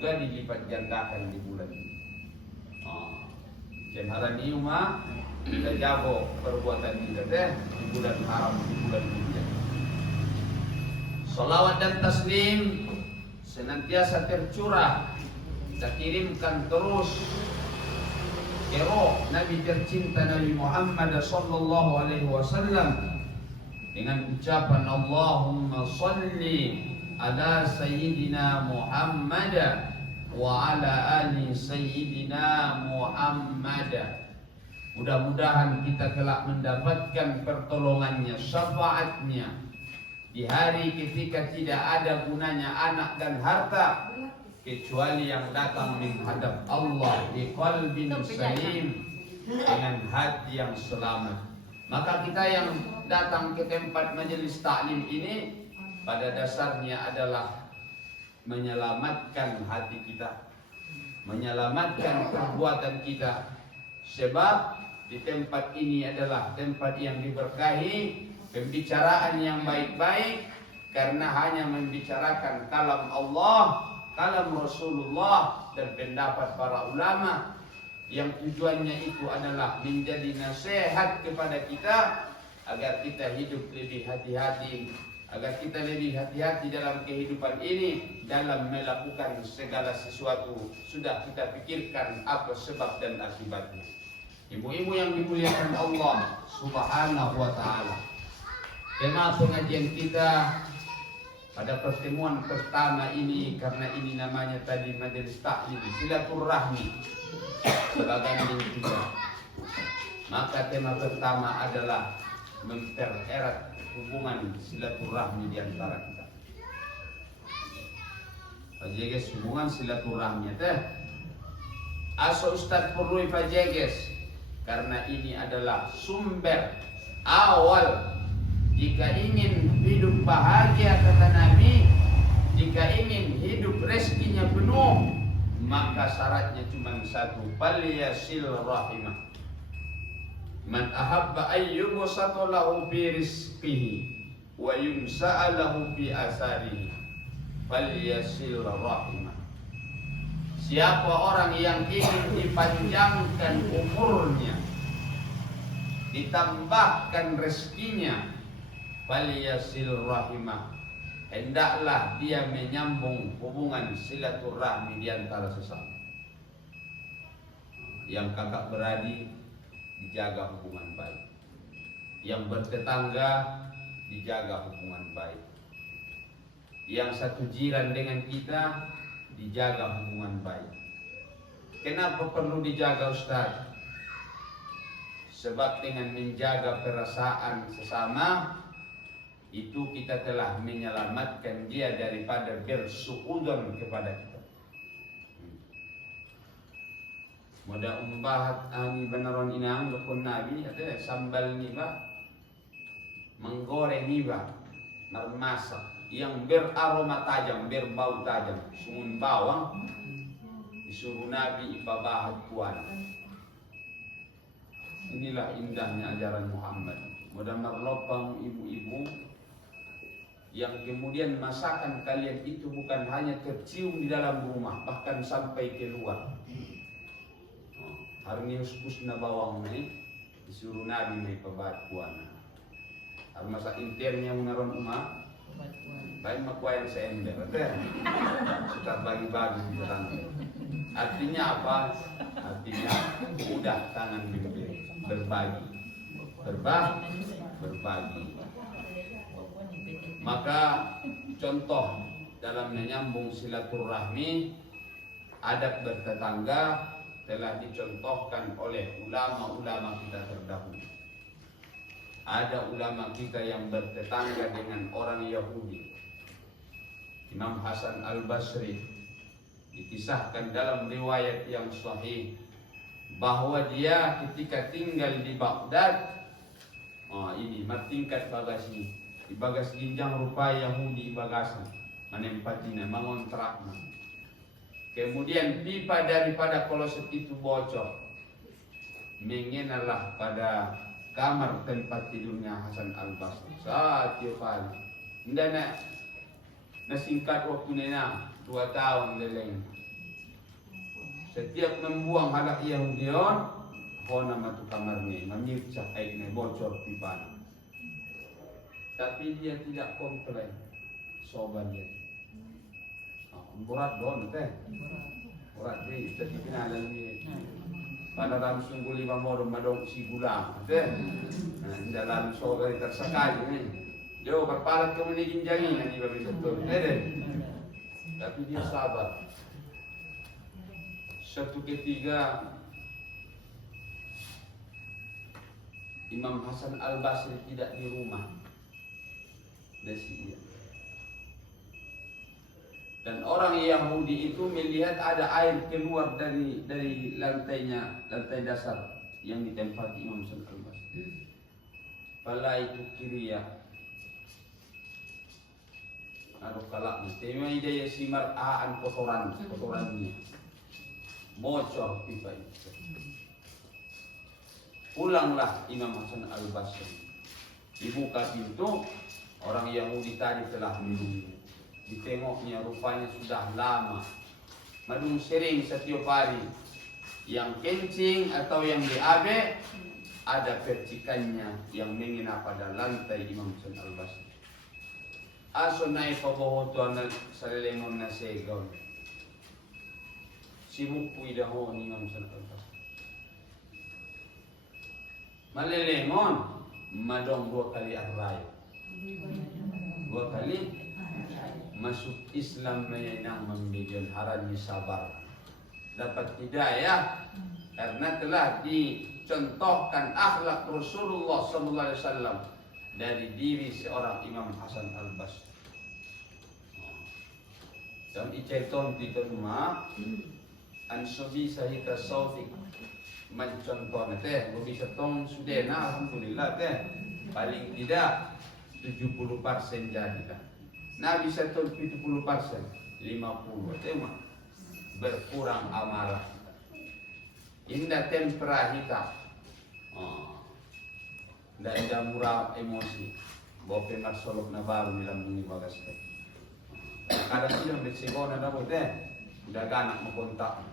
juga dilipat gandakan di bulan ini. Dan hari ini kita jago perbuatan kita di bulan haram, di bulan hijrah. Salawat dan taslim senantiasa tercurah, kita kirimkan terus ke roh Nabi tercinta Nabi Muhammad sallallahu alaihi wasallam dengan ucapan Allahumma salli ala sayyidina Muhammad wa ala ali sayyidina Muhammad. Mudah-mudahan kita kelak mendapatkan pertolongannya, syafaatnya di hari ketika tidak ada gunanya anak dan harta kecuali yang datang menghadap Allah di qalbin salim dengan hati yang selamat. Maka kita yang datang ke tempat majelis taklim ini pada dasarnya adalah menyelamatkan hati kita, menyelamatkan perbuatan kita. Sebab di tempat ini adalah tempat yang diberkahi, pembicaraan yang baik-baik, karena hanya membicarakan kalam Allah, kalam Rasulullah dan pendapat para ulama yang tujuannya itu adalah menjadi nasihat kepada kita agar kita hidup lebih hati-hati, agar kita lebih hati-hati dalam kehidupan ini, dalam melakukan segala sesuatu sudah kita pikirkan apa sebab dan akibatnya. Ibu-ibu yang dimuliakan Allah Subhanahu wa ta'ala, tema pengajian kita pada pertemuan pertama ini, karena ini namanya tadi majelis taklim silaturahmi sebagai kita, maka tema pertama adalah mempererat hubungan silaturahmi di antara kita. Pajeges hubungan silaturahmi teh aso Ustaz perlu pajeges, karena ini adalah sumber awal. Jika ingin hidup bahagia, kata Nabi, jika ingin hidup rezekinya penuh, maka syaratnya cuma satu, falyasil rahimah. Man ahabba ayyubsata lahu fi rizqihi wa yunsa'a lahu fi asarihi falyasil rahimah. Siapa orang yang ingin dipanjangkan umurnya, ditambahkan rezekinya, falyasil rahimah, hendaklah dia menyambung hubungan silaturahmi di antara sesama. Yang kakak beradik dijaga hubungan baik, yang bertetangga dijaga hubungan baik, yang satu jiran dengan kita dijaga hubungan baik. Kenapa perlu dijaga, Ustaz? Sebab dengan menjaga perasaan sesama itu kita telah menyelamatkan dia daripada bersuudzon kepada kita. Mudah umbahat ani beneran inang lukun Nabi ada sambal niba, menggoreng niba, marmasak yang beraroma tajam, berbau tajam, sungun bawang, disuruh Nabi ibabahat tuan. Inilah indahnya ajaran Muhammad. Mudah merlopang ibu-ibu yang kemudian masakan kalian itu bukan hanya tercium di dalam rumah, bahkan sampai keluar. Hari ini uskus na bawang ni disuruh Nabi may pabat puana. Hari masa internya menaron umah, baik makuayan sa ember, suka bagi-bagi di tetangga. Artinya apa? Artinya mudah tangan berbagi, berbagi. Maka contoh dalam menyambung silaturahmi, adab bertetangga telah dicontohkan oleh ulama-ulama kita terdahulu. Ada ulama kita yang bertetangga dengan orang Yahudi. Imam Hasan Al-Basri dikisahkan dalam riwayat yang sahih bahwa dia ketika tinggal di Baghdad, ini tingkat bagasi, di bagas ginjang rupa Yahudi bagasi, menempatinya, mengontraknya. Kemudian pipa daripada kloset itu bocor, mengenalah pada kamar tempat tidurnya Hasan Al-Basri. Setiap hari, tidak nak singkat waktu nena 2 tahun leleng. Setiap membuang anak Yahudion, hona matu kamarnya, memircak airnya bocor pipa. Tapi dia tidak komplain, soban dia. Berat dong, teh. Berat deh, kita dikenalan ni. Pada dalam sungguh 5 orang madong si gulang, teh. Nah, dalam soban tersakali ni. Jauh berpalat ke menigin jangan ni bagi betul, teh. Tapi dia sabar. Satu ketiga Imam Hasan Al-Basri tidak di rumah. Dia. Dan orang Yahudi itu melihat ada air keluar dari lantainya, lantai dasar yang ditempati Imam Hasan Al-Basri. Pala itu kiria. Aduh kalak mesti dia simar aan kotorannya. Bocor pipa itu. Pulanglah Imam Hasan Al-Basri. Dibuka pintu, orang Yahudi tadi telah minum. Ditengoknya rupanya sudah lama. Madung sering setiap hari. Yang kencing atau yang diabe, ada percikannya yang mengena pada lantai Imam Hasan Al-Basri. Aso naik pabohotuan salelemon na segaw. Sibuk puidaho ni Imam Hasan Al-Basri. Malelemon, madong 2 kali arrayo. 2 kali masuk Islam yang membikin harannya sabar. Dapat hidayah karena telah dicontohkan akhlak Rasulullah SAW dari diri seorang Imam Hasan Al-Basri. Dan icaiton di rumah ansobi sahita sautik mencontohnya teh, bisa tong sudena alhamdulillah teh paling tidak 70% jadi kan. Nah bisa tong 70%, 50 teh mah berkurang amarah. Indah tempera kita, dan indah murah emosi. Bawa pemak solok na baru nilambungi bagas teh. Kadang silang bersegona dah teh, udah ganak mengontak,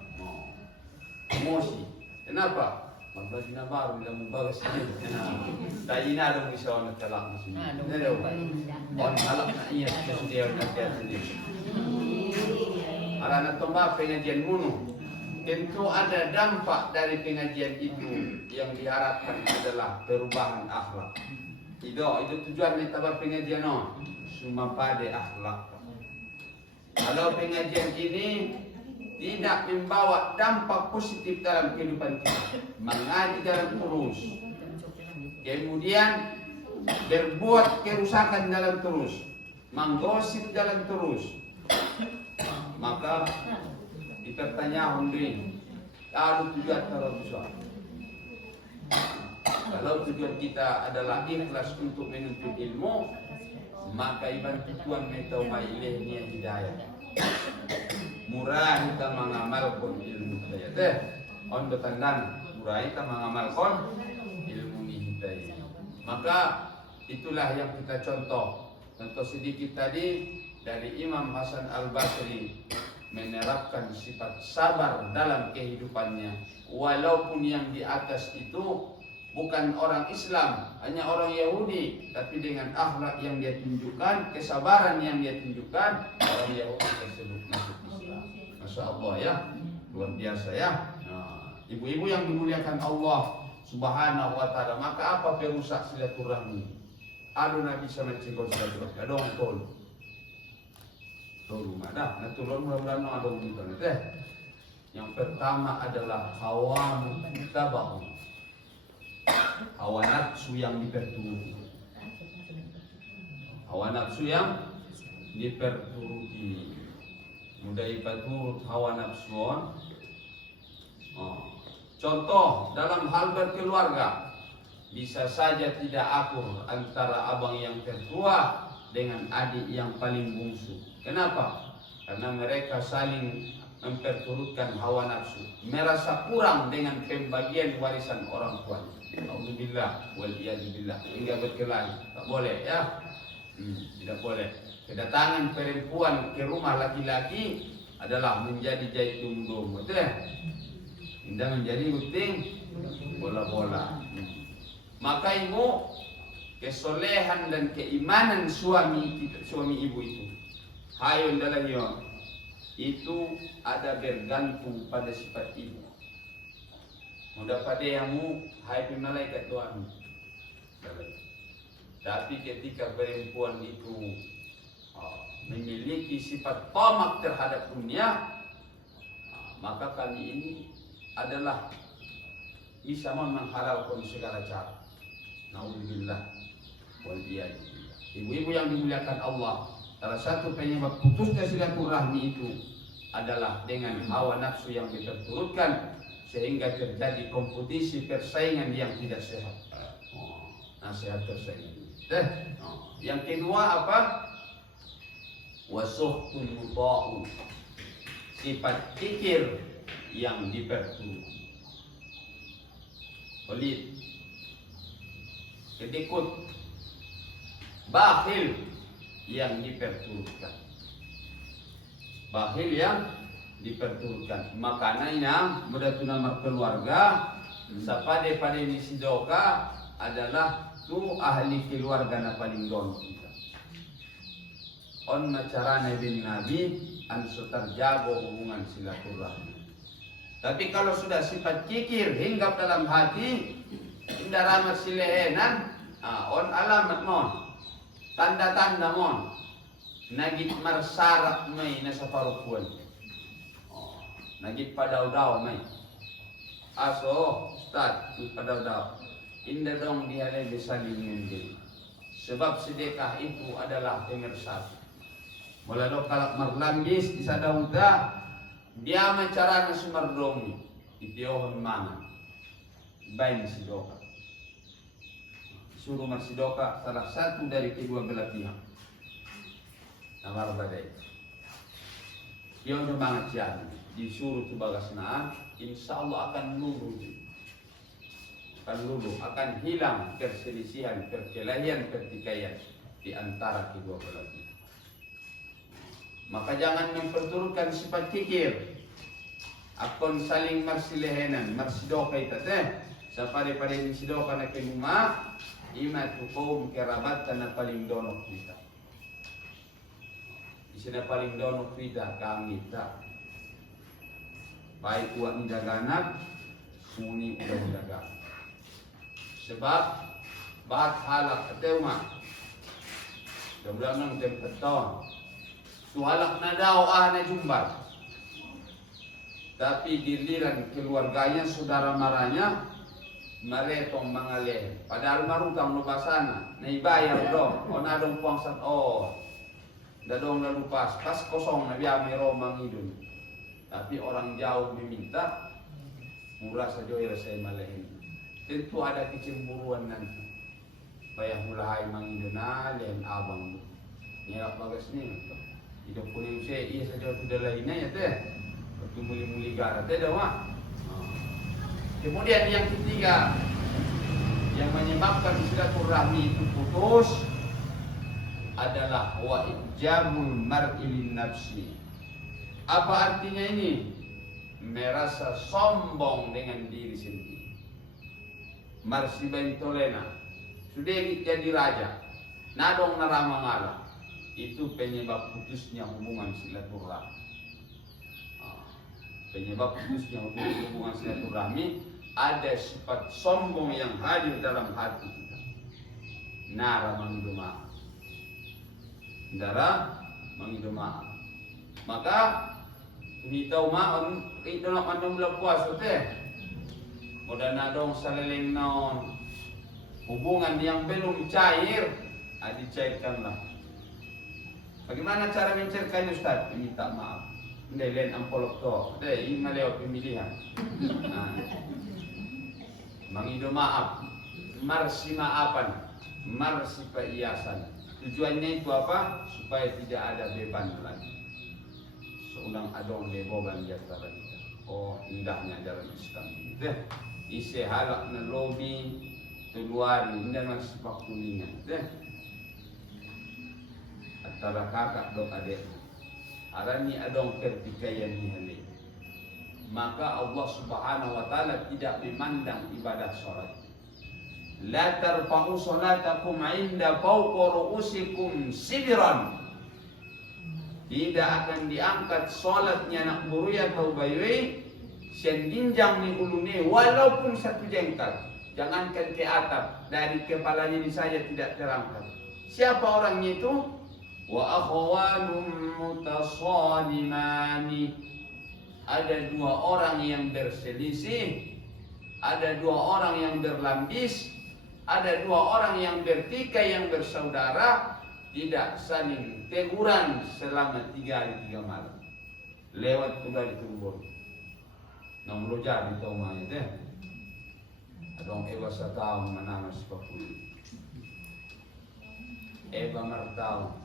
emosi. Kenapa? Magbagi na baru nila bagas teh. Dahil na daw isa na talak na sunod. On halak na iya sudah na kaya sendiri. Arana tomba pengajian munu. Tentu ada dampak dari pengajian itu yang diharapkan adalah perubahan akhlak. Itu tujuan tabar pengajian sumapade akhlak. Kalau pengajian ini tidak membawa dampak positif dalam kehidupan kita, mengaji dalam terus, kemudian berbuat kerusakan dalam terus, menggosip dalam terus, maka dipertanyakan diri, kalau tujuan terus. Kalau tujuan kita adalah ikhlas untuk menuntut ilmu, maka iban tujuan metau mailehnya hidayah. Murah kita mengamalkan ilmu hidayah teh. On betandan murah kita mengamalkan ilmu hidayah. Maka itulah yang kita contoh. Contoh sedikit tadi dari Imam Hasan Al-Basri menerapkan sifat sabar dalam kehidupannya. Walaupun yang di atas itu bukan orang Islam, hanya orang Yahudi, tapi dengan akhlak yang dia tunjukkan, kesabaran yang dia tunjukkan, orang Yahudi tersebut masuk Islam. Masya Allah ya, luar biasa ya. Nah, ibu-ibu yang dimuliakan Allah Subhanahu wa Ta'ala, maka apa perusak silaturahmi? Aduh Nabi bisa mencegah silaturahmi, adong tol. Tol rumah dah, nah turun mudah-mudahan adong gitu teh. Yang pertama adalah hawa mutabah. Hawa nafsu yang diperturuti. Hawa nafsu yang diperturuti. Mudah diperturut hawa nafsuan. Contoh dalam hal berkeluarga, bisa saja tidak akur antara abang yang tertua dengan adik yang paling bungsu. Kenapa? Karena mereka saling memperturutkan hawa nafsu, merasa kurang dengan pembagian warisan orang tuanya. Alhamdulillah, waliyadzubillah, hingga berkelahi, tak boleh ya, tidak boleh. Kedatangan perempuan ke rumah laki-laki adalah menjadi jahit dum-dum, betul ya? Indah menjadi gunting bola-bola. Maka ibu, kesolehan dan keimanan suami ibu itu, hayun dalam itu ada bergantung pada sifat ibu. Mudah pada yamu, hai malaikat doamu. Tapi ketika perempuan itu memiliki sifat tamak terhadap dunia, maka kami ini adalah bisa menghalalkan segala cara. Naudzubillah wal iyadillah. Ibu-ibu yang dimuliakan Allah, salah satu penyebab putusnya silaturahmi itu adalah dengan hawa nafsu yang diterturutkan, sehingga terjadi kompetisi persaingan yang tidak sehat. Nasihat persaingan. Yang kedua apa? Wasuhtul muta'u, sifat kikir yang diperturut. Pelit, kedekut, bakhil yang diperturutkan. Bakhil yang diperturutkan. Makanya berdatuna keluarga sapade pada ini sidoka adalah tu ahli keluarga na paling don kita. On carane bin Nabi an terjaga hubungan silaturahmi. Tapi kalau sudah sifat kikir hinggap dalam hati, indara silehenan, on alamat mon, tanda-tanda mon, nagit marsarak may nasa parupuan, nagit padaw-daw may. Aso, Ustad, padaw-daw, inda dong dihalay bisalingin din. Sebab sedekah itu adalah pemersatu. Mula lo kalak marlambis di sadauda, dia mencarana sumardomi, itiyohon mangan, bain sidoka. Suruh marsidoka salah satu dari kedua belah pihak. Namar badai. Yang semangat siang disuruh tubagas naan, insya Allah akan luluh. Akan hilang perselisihan, perkelahian, pertikaian di antara kedua belah pihak. Maka jangan memperturutkan sifat kikir. Akon saling marsilehenan, marsidoka itate. Sa pare-pare ni sidoka na kinuma, ima tukom kerabat na paling donok kita. Isi na paling donok kita kami ta. Baik uang indaganak, suni uang dagang. Sebab bahat halak atema. Dablang ng tempeton. Suhalak na daw na jumbar. Tapi giliran keluarganya, saudara maranya, maretong mangaleh. Padahal marutang lupasana, naibayar do. O nadong puangsan, dadong nalupas, kas kosong na biya may romang idun. Tapi orang jauh meminta, murah sa joy rasay malehin. Tentu ada kecemburuan nanti. Bayang mulahay mangidun na, lihan abang. Nyerap bagas ni. Hidup kuning saya, iya saja sudah lainnya ya teh. Waktu muli-muli gara teh dah wah. Kemudian yang ketiga, yang menyebabkan silaturahmi itu putus adalah wa ijamul mar'i lin nafsi. Apa artinya ini? Merasa sombong dengan diri sendiri. Marsi bentolena. Sudah jadi raja. Nadong naramangala. Itu penyebab putusnya hubungan silaturahmi. Penyebab putusnya hubungan silaturahmi ada sifat sombong yang hadir dalam hati kita. Nara mangido maaf. Nara mangido maaf. Maka bitaw maon ito na kandong puasa teh. Mudah nadong saleleng naon hubungan yang belum cair, dicairkanlah. Bagaimana cara mencairkannya Ustaz? Minta maaf. Hindi, lain ang polok to. Hindi, yung maliw pemilihan. Mangido maaf. Marsi maapan. Marsi paiyasan. Tujuannya itu apa? Supaya tidak ada beban lagi. Seunang adong beban di antara kita. Indahnya dalam Islam. Isi halak na lobi, tuluari, hindi naman sepak kuningan. Antara kakak dan adik. arani adong pertikaian ni hale. Maka Allah Subhanahu wa taala tidak memandang ibadah salat. La tarfa'u salatakum 'inda fawqa ru'usikum sibran. Tidak akan diangkat salatnya nak buruya atau bayui sian jinjang ni ulune walaupun satu jengkal. Jangankan ke atap, dari kepalanya di saya tidak terangkat. Siapa orangnya itu? Wa akhwanum mutasadimani. Ada dua orang yang berselisih, ada dua orang yang berlambis, ada dua orang yang bertikai, yang bersaudara, tidak saling teguran selama 3 hari 3 malam. Lewat tu dari kubur. Nomor jadi tahu mana deh. Adong Eva satau menama sepuluh. Eva martau.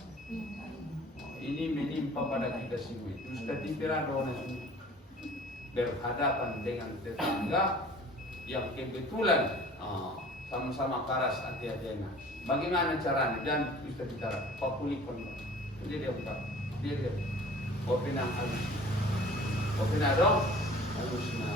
Ini menimpa pada kita semua. Terus ketika ada orang berhadapan dengan tetangga yang kebetulan sama-sama karas hati-hatinya. Bagaimana caranya? Dan bisa bicara. Papulikon. Jadi dia buka. Dia. Opinang halus. Opinang dong. Halusnya.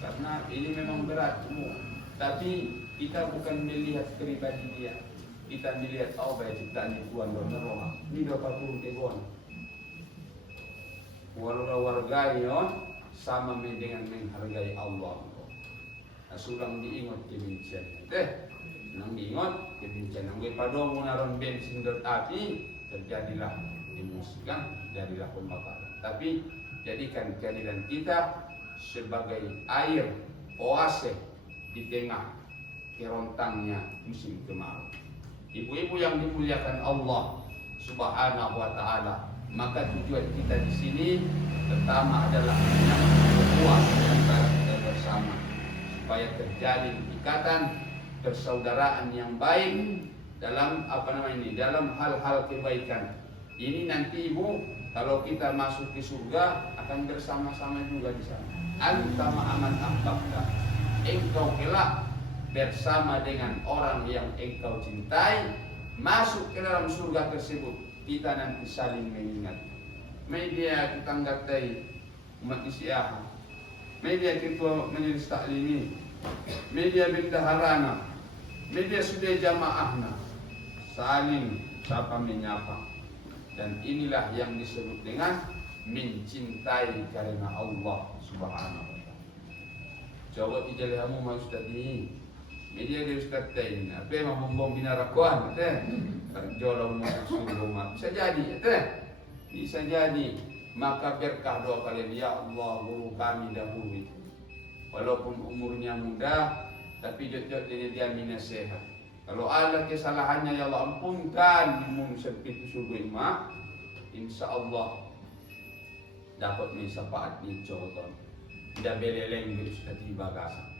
Karena ini memang berat semua. Tapi kita bukan melihat pribadi dia. Kita melihat baik ciptaan Tuhan benar. Ini dapat turun ke bawah. Walau warga sama dengan menghargai Allah. Nah, sulang diingat kebencian. Nang diingat kebencian. Nang padong menaruh bensin dan api terjadilah emosi kan, jadilah pembakaran. Tapi jadikan kehadiran kita sebagai air oase di tengah kerontangnya musim kemarau. Ibu-ibu yang dimuliakan Allah Subhanahu wa taala, maka tujuan kita di sini pertama adalah puas antara kita bersama supaya terjalin ikatan persaudaraan yang baik dalam dalam hal-hal kebaikan. Ini nanti ibu kalau kita masuk ke surga akan bersama-sama juga di sana. Anta ma'aman ahbabta. Engkau kelak bersama dengan orang yang engkau cintai masuk ke dalam surga tersebut. Kita nanti saling mengingat. Media tetangga tadi umat Islam, media ketua majelis taklimi, media bendaharana, media sudah jamaahna, saling sapa menyapa. Dan inilah yang disebut dengan mencintai karena Allah Subhanahu wa taala. Jawab ijalahamu ma ustadi. Media dia ustaz tadi. Apa yang membom binarakuan teh? Jodoh masuk rumah. Bisa jadi teh. Bisa jadi. Maka berkah doa kalian, ya Allah guru kami dahulu. Walaupun umurnya muda, tapi jod-jod dia sehat. Kalau ada kesalahannya ya Allah ampunkan mun seperti surga mak. Insya Allah dapat mensapaat ni contoh. Tidak beleleng di sudah tiba kasa.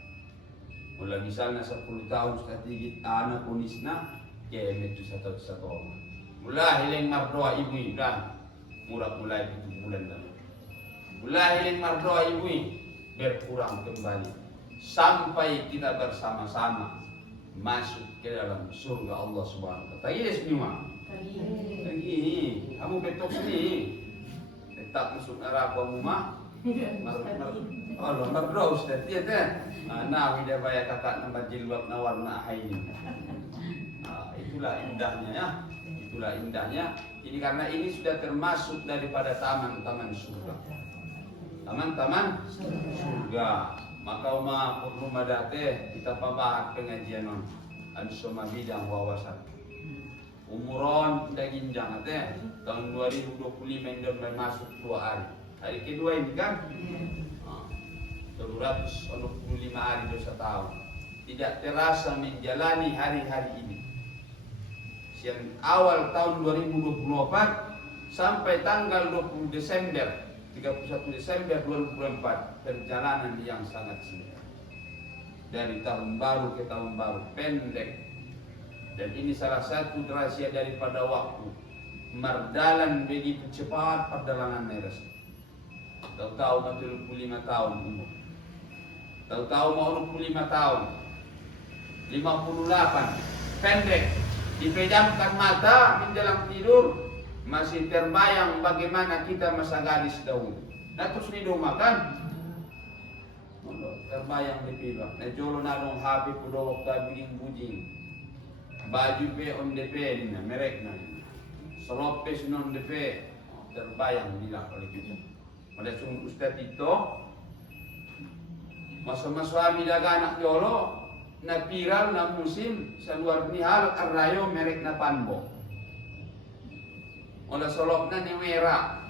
Mula misalnya 10 tahun sudah tigit anak unisna, kemet tu satu. Mula hilang mardoa ibu kan, mulai itu bulan lalu. Mula hilang mardoa ibu berkurang kembali sampai kita bersama-sama masuk ke dalam surga Allah Subhanahu wa taala. Ini semua. Lagi, kamu betok sini. Tetap masuk neraka muma. Allah mardoa Ustaz dia teh. Nah, dia bayar kakak nama jilbab na warna haini. Itulah indahnya ya. Itulah indahnya. Ini karena ini sudah termasuk daripada taman-taman surga. Taman-taman surga. Maka perlu madate kita pabahas pengajian non. Ansoma bidang wawasan. Umuron daging jangan teh tahun 2025 ini masuk 2 hari. Hari kedua ini kan 265 hari dosa tahun. Tidak terasa menjalani hari-hari ini. Siang awal tahun 2024 sampai tanggal 20 Desember 31 Desember 2024 perjalanan yang sangat singkat. Dari tahun baru ke tahun baru pendek. Dan ini salah satu rahasia daripada waktu. Mardalan begitu cepat perjalanan neras. Tahu-tahu 45 tahun umur. Tahu-tahu mau 65 tahun. 58 pendek. Dipejamkan mata menjelang tidur masih terbayang bagaimana kita masa gadis dahulu. Nah terus ni makan, terbayang di piba. Nah jolo nalong happy pudo waktu bikin bujing, baju pe on DP ni na merek na, selopes non DP, terbayang bilang oleh kita. Pada sungguh Ustaz itu, masa-masa suami daga anak jolo, na viral na musim sa luar nihal arrayo merek na panbo. Oleh solok na ni merah.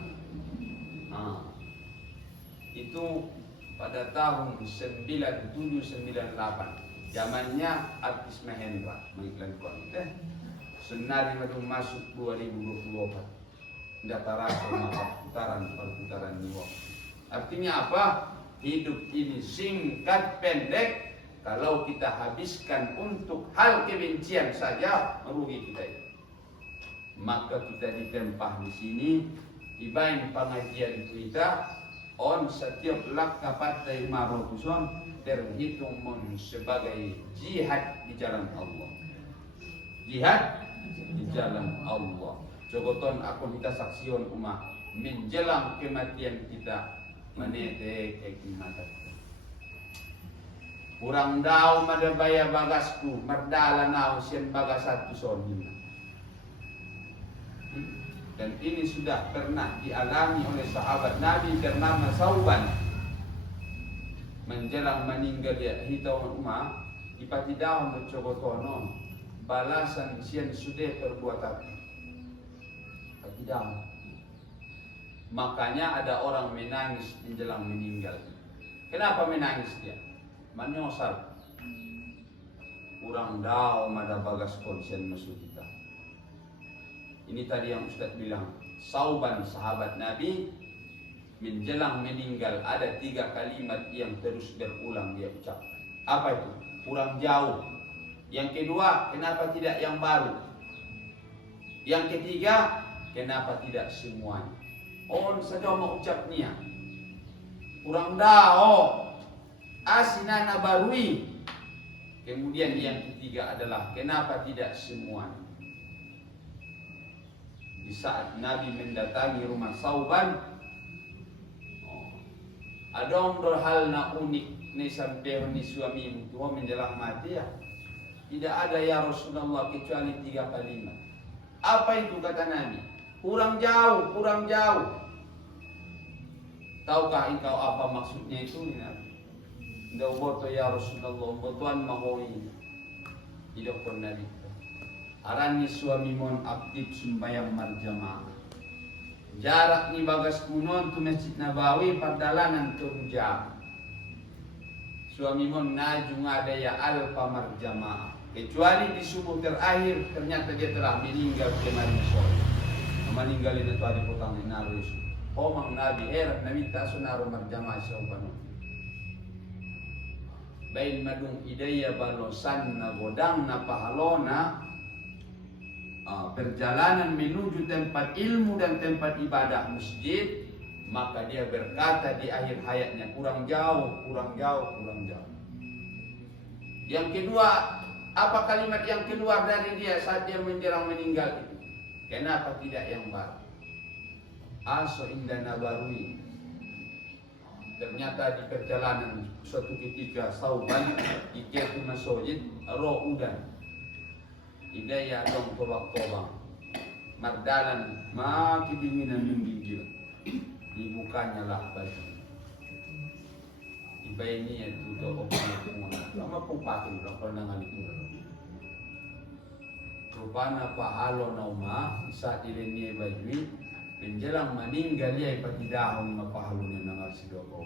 Itu pada tahun 9798. Zamannya artis Mahendra mengiklankan itu. Senari masuk 2024. Tidak terasa perputaran ini. Artinya apa? Hidup ini singkat pendek. Kalau kita habiskan untuk hal kebencian saja, merugi kita itu. Maka kita ditempah di sini, ibain pengajian kita, on setiap langkah partai marotuson terhitung sebagai jihad di jalan Allah. Jihad di jalan Allah. Jogoton aku kita saksion umat menjelang kematian kita menete kekimatat. Kurang daw madabaya bagasku merdala nau sian bagas satu sonina. Dan ini sudah pernah dialami oleh sahabat Nabi bernama Sauban. Menjelang meninggal dia hitau umat ipatidaw mencogotono balasan sian sudah perbuatan. Ipatidaw. Makanya ada orang menangis menjelang meninggal. Kenapa menangis dia? Menyosal. Kurang daw madabagas konsen musuh kita. Ini tadi yang Ustaz bilang. Sauban sahabat Nabi menjelang meninggal ada 3 kalimat yang terus berulang dia ucapkan. Apa itu? Kurang jauh. Yang kedua, kenapa tidak yang baru? Yang ketiga, kenapa tidak semuanya? On saja mau ucapnya. Kurang daw. Asinana barui. Kemudian yang ketiga adalah kenapa tidak semuanya? Di saat Nabi mendatangi rumah Sauban, ada hal na unik ni sampai ni suami tua menjelang mati ya. Tidak ada ya Rasulullah kecuali 3 kalimat. Apa itu kata Nabi? Kurang jauh, kurang jauh. Tahukah engkau apa maksudnya itu? Nda boto ya Rasulullah, botuan mahoi. Hidup pun Nabi. Arani suami mon aktif sembahyang marjamaah. Jarak ni bagas kunon tu Masjid Nabawi perdalanan turja. Suami mon najung ada ya alfa marjamaah. Kecuali di subuh terakhir ternyata dia telah meninggal kemarin sore. Meninggalin itu hari potong inaru isu. Omang Nabi herat Nabi tak sunaru marjamaah saubanon. Bain madung idaya balosan na godang na pahalona. Perjalanan menuju tempat ilmu dan tempat ibadah masjid, maka dia berkata di akhir hayatnya kurang jauh, kurang jauh, kurang jauh. Yang kedua, apa kalimat yang keluar dari dia saat dia menjelang meninggal itu? Kenapa tidak yang baru? Aso indana barui. Ternyata di perjalanan suatu ketika Sauban ikut masjid roh udan. Hidayah dong tobak-tobak. Mardalan makin dinginan menggigil. Dibukanya lah baju. Iba ini itu do opung. Lama pun pakai berapa nangan itu. Rupana pahalo nauma saat ilenia baju menjelang meninggal dia ipatidahon mapahalonya nangal si do kau.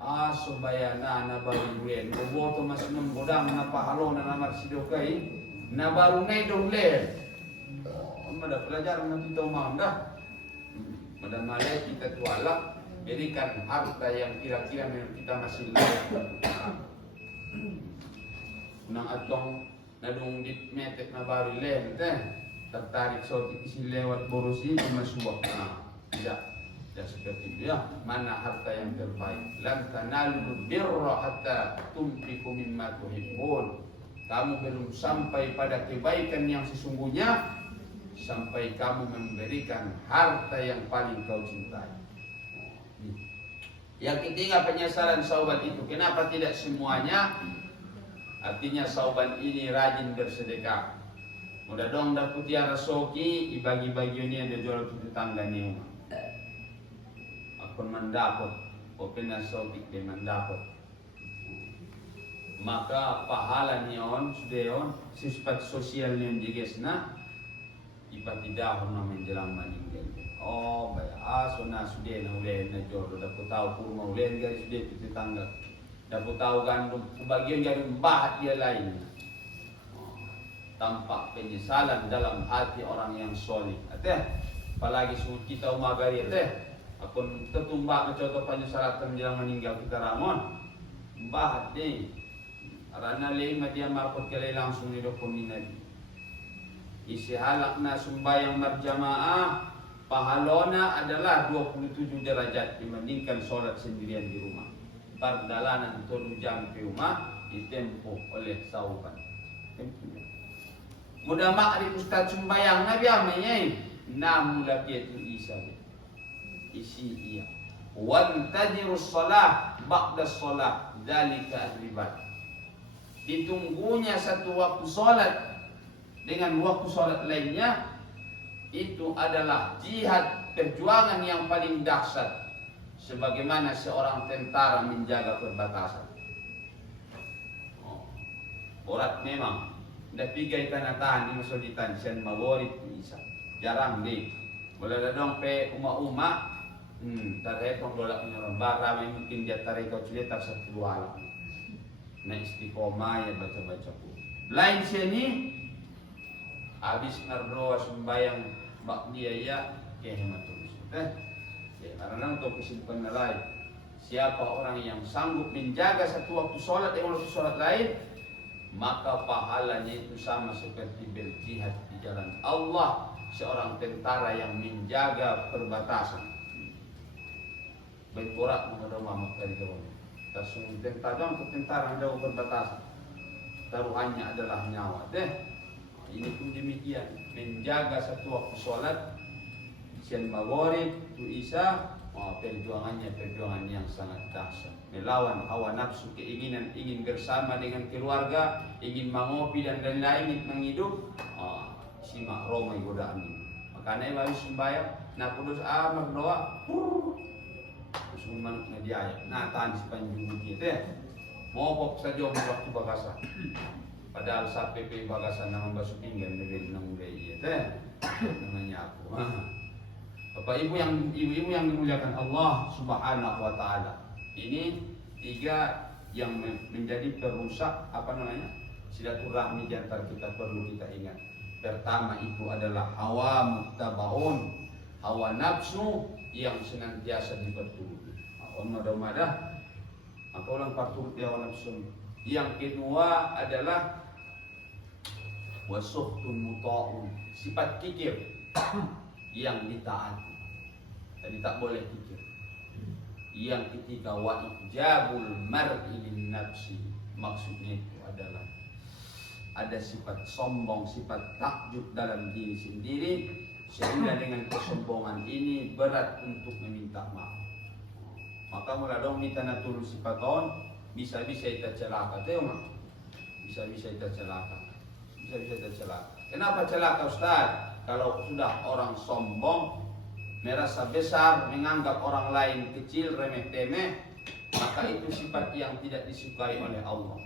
Aso bayana na baru len boboto mas membodang na pahalo na namar sidokai na baru nay dong len. Mada pelajaran na kita manda. Mada malay kita tualak berikan harta yang kira-kira kita masih lewat. Nang atong nadung dit metek na baru len teh tertarik sotik isi lewat borosi masuwak na. Tidak. Ya seperti itu ya, mana harta yang terbaik. Lan tanalul birra hatta tunfiqu mimma tuhibbun. Kamu belum sampai pada kebaikan yang sesungguhnya sampai kamu memberikan harta yang paling kau cintai. Yang ketiga penyesalan sauban itu. Kenapa tidak semuanya? Artinya sauban ini rajin bersedekah. Mudah dong dapat tiara soki, ibagi-bagiannya dia jual ke tetangga ni. Aku mendapat, opena soki dia mendapat. Maka pahala nion sudeon sifat sosial nion jigesna ipa tidak na menjelang meninggal. Oh, baik. Sona sudah na ulen na jodoh dapat tahu kurma ulen garis sudah itu tetangga. Dapat tahu gandum bagian gandum bahat dia lain. Tampak penyesalan dalam hati orang yang solih. Apalagi kita umagari akun tetumbak contoh penyesalan menjelang meninggal kita ramon. Bahat deh. Karena lima dia marpot kali langsung didokon ni nabi. Isi halak na sumbayang berjamaah. Pahalona adalah 27 derajat dibandingkan sholat sendirian di rumah. Perjalanan 3 jam ke rumah ditempuh oleh sauban. Mudah makrif ustaz sembayang nabi amanya namu lagi itu isi iya. Wantajirus shalah ba'da shalah dzalika ribat. Ditunggunya satu waktu sholat dengan waktu sholat lainnya. Itu adalah jihad, perjuangan yang paling dahsyat. Sebagaimana seorang tentara menjaga perbatasan. Berat memang. Dah pigai tanah-tanah di masjidan sen maworit bisa. Jarang deh. Boleh dong pe uma-uma. Tarik dolak menyorong ramai mungkin dia tarik kau cerita satu dua alam. Nah istiqomah ya baca-baca pun. Lain sini habis ngerdoa sembayang bak dia ya kehemat terus. Karena untuk kesimpulan lain, siapa orang yang sanggup menjaga satu waktu sholat dengan waktu sholat lain, maka pahalanya itu sama seperti berjihad di jalan Allah, seorang tentara yang menjaga perbatasan. Berkorak mengenai Muhammad dari jauh. Tasung tentara untuk tentara jauh perbatasan. Taruhannya adalah nyawa. Ini pun demikian, menjaga satu waktu sholat, siang maghrib, tu isya, perjuangannya perjuangan yang sangat dahsyat. Melawan hawa nafsu, keinginan ingin bersama dengan keluarga, ingin mengopi dan lain-lain, ingin menghidup. Simak romai godaan ini. Makanya baru sembahyang, nak kudus berdoa, semua manuk ngediaya. Nah, tahan si panjung kita. Mau pok saja waktu bagasa. Padahal saat PP bagasan nama basuh pinggan lebih nang iya namanya aku. Bapak ibu yang dimuliakan Allah Subhanahu wa taala. Ini 3 yang menjadi perusak silaturahmi di antara kita perlu kita ingat. Pertama itu adalah hawa muttabaun, hawa nafsu yang senantiasa diperturuti. Maka ulang partur hawa nafsu. Yang kedua adalah wasuhtun muta'un, sifat kikir yang ditaati. Jadi tak boleh kikir. Yang ketiga wa ijabul mar'i lin nafsi, maksudnya itu adalah ada sifat sombong, sifat takjub dalam diri sendiri, sehingga dengan kesombongan ini berat untuk meminta maaf. Maka mulai dong minta natulu sifaton. Bisa-bisa kita celaka, bisa-bisa kita celaka, Kenapa celaka Ustaz? Kalau sudah orang sombong, merasa besar, menganggap orang lain kecil, remeh-temeh, maka itu sifat yang tidak disukai oleh Allah.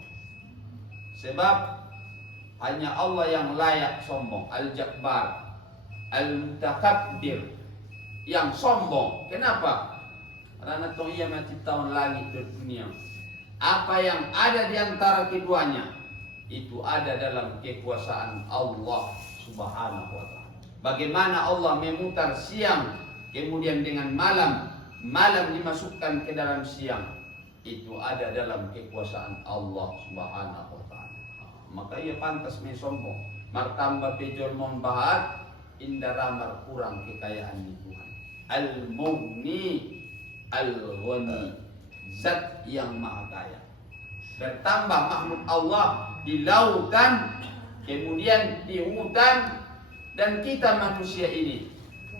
Sebab hanya Allah yang layak sombong, Al-Jabbar, Al-Mutakabbir, yang sombong. Kenapa? Karena ia menciptakan langit dan dunia. Apa yang ada di antara keduanya itu ada dalam kekuasaan Allah Subhanahu wa taala. Bagaimana Allah memutar siang kemudian dengan malam dimasukkan ke dalam siang, itu ada dalam kekuasaan Allah Subhanahu wa taala. Maka ia pantas mensombong. Martamba pejol membahat indara mar kurang kekayaan di Tuhan. Al-Mughni Al-Ghani, zat yang maha kaya. Bertambah makhluk Allah di lautan, kemudian di hutan, Dan kita manusia ini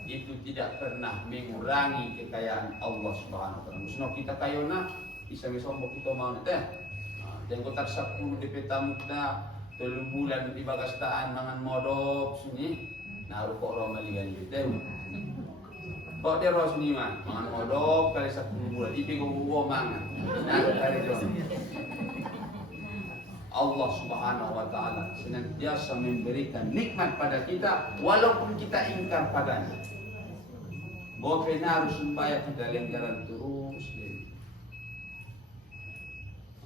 itu tidak pernah mengurangi kekayaan Allah Subhanahu wa taala. Musno kita kayona bisa misombok kita mau teh. Dan kotak 10 di petamu kita 3 bulan di bagastaan mangan modok sini naruh kok ro maligan gitu. Kok dia ro sini mangan modok kali 10 bulan ipi go mangan. Naruh kali itu. Allah Subhanahu wa taala senantiasa memberikan nikmat pada kita walaupun kita ingkar padanya. Boke harus supaya kita lenggaran terus.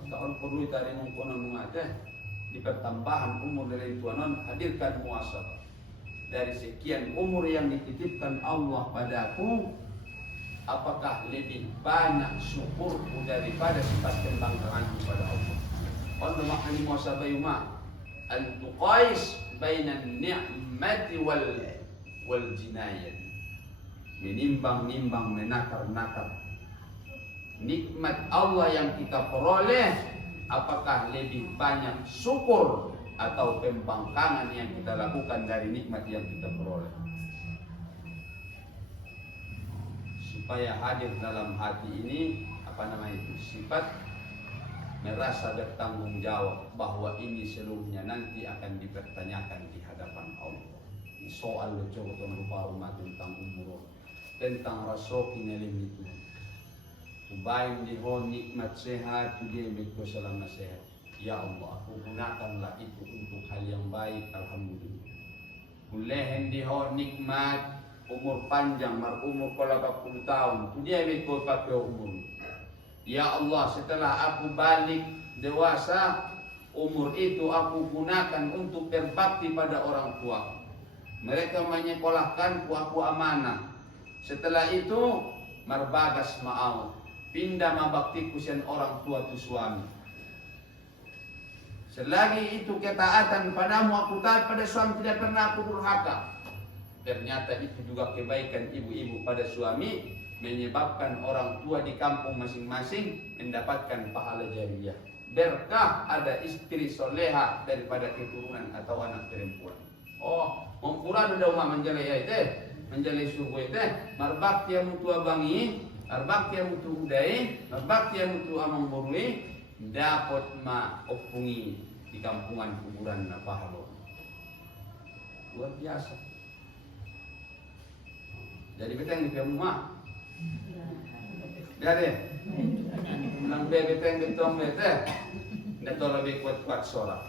Maka on perlu tadi mengkono mengata di pertambahan umur dari tuanon hadirkan muasabah. Dari sekian umur yang dititipkan Allah padaku, apakah lebih banyak syukurku daripada sifat kebanggaanku pada Allah? Qala makani muasabah yuma an tuqais bainan ni'mati wal jinayat. Menimbang-nimbang menakar-nakar nikmat Allah yang kita peroleh, apakah lebih banyak syukur atau pembangkangan yang kita lakukan dari nikmat yang kita peroleh. Supaya hadir dalam hati ini sifat merasa bertanggung jawab bahwa ini seluruhnya nanti akan dipertanyakan di hadapan Allah. Soal coba rupa rumah tentang umur, tentang rasoki nelim itu. Ubayin diho nikmat sehat, dia betul selama sehat. Ya Allah, aku gunakanlah itu untuk hal yang baik. Alhamdulillah. Ulehen diho nikmat umur panjang, umur 80 tahun. Dia betul pakai umur. Ya Allah, setelah aku balik dewasa, umur itu aku gunakan untuk berbakti pada orang tua. Mereka menyekolahkanku, aku amanah. Setelah itu, marbagas ma'au. Pindah mabaktiku sian orang tua tu suami. Selagi itu ketaatan padamu, aku taat pada suami, tidak pernah aku durhaka. Ternyata itu juga kebaikan ibu-ibu pada suami, menyebabkan orang tua di kampung masing-masing mendapatkan pahala jariah. Berkah ada istri soleha daripada keturunan atau anak perempuan. Oh, mempura ada rumah menjalai itu, menjalai surga itu, marbakti yang mutu abangi, marbakti yang mutu udai, marbakti yang mutu amang borui, dapat ma opungi di kampungan kuburan na pahala. Luar biasa. Jadi beteng di rumah. Jadi, nang beteng betong bete, neto lebih kuat sorak.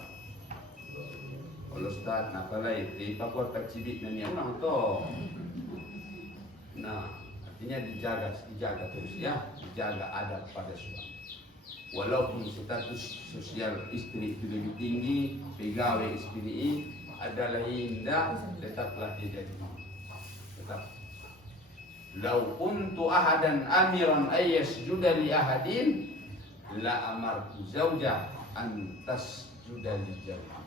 Kalau Ustaz, napalay, di pakuat tercibik na niya unang to. Nah, artinya dijaga terus ya, dijaga adab pada suami. Walaupun status sosial istri itu lebih tinggi, pegawai istri adalah indah, tetaplah dia jadi tetap. Lau kuntu ahadan amiran ayyasjuda li ahadin la amartu zawja an tasjuda li zawji.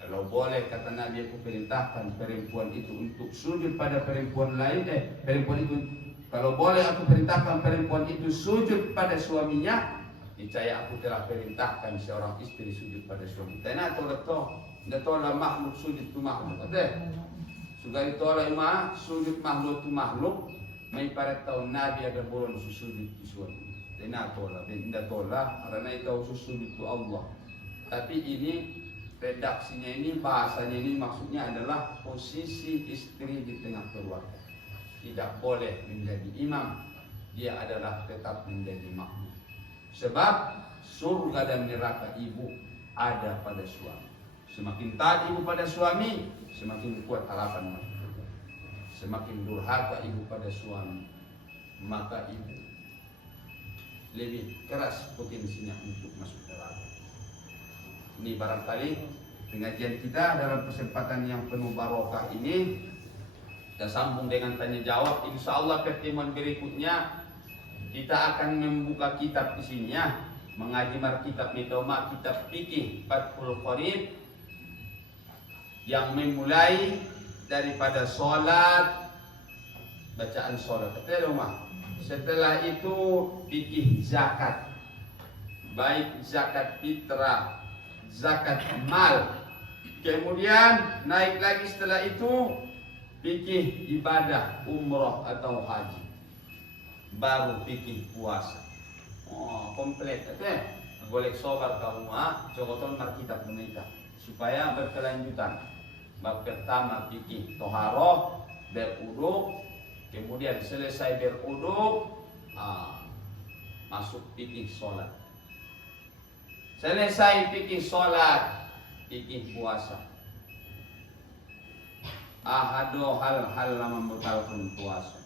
Kalau boleh kata Nabi, aku perintahkan perempuan itu untuk sujud pada perempuan lain, perempuan itu kalau boleh aku perintahkan perempuan itu sujud pada suaminya, niscaya aku telah perintahkan seorang istri sujud pada suami. Tena tola makhluk sujud tu makhluk. Ada. Sudah tola ima sujud makhluk tu makhluk. May para tahun Nabi ada bolon susudit tu suami. Tena tola, tidak tola karena itu susudit tu Allah. Tapi ini redaksinya ini, bahasanya ini maksudnya adalah posisi istri di tengah keluarga. Tidak boleh menjadi imam, dia adalah tetap menjadi makmum. Sebab surga dan neraka ibu ada pada suami. Semakin taat ibu pada suami, semakin kuat harapan masuk surga. Semakin durhaka ibu pada suami, maka ibu lebih keras potensinya untuk masuk neraka. Ini barangkali pengajian kita dalam kesempatan yang penuh barokah ini, kita sambung dengan tanya jawab. Insya Allah pertemuan berikutnya kita akan membuka kitab di sini ya, mengaji kitab Midoma, kitab fikih Fathul Qorib yang memulai daripada sholat, bacaan sholat. Setelah itu fikih zakat, baik zakat fitrah, zakat mal, Kemudian naik lagi setelah itu fikih ibadah umroh atau haji. Baru fikih puasa. Oh, komplit ya. Boleh sobar kamu cokoton markitab menikah supaya berkelanjutan. Bab pertama fikih toharoh, beruduk, kemudian selesai beruduk, masuk fikih sholat. Selesai fikih sholat, fikih puasa. Ahado hal-hal membatalkan puasa.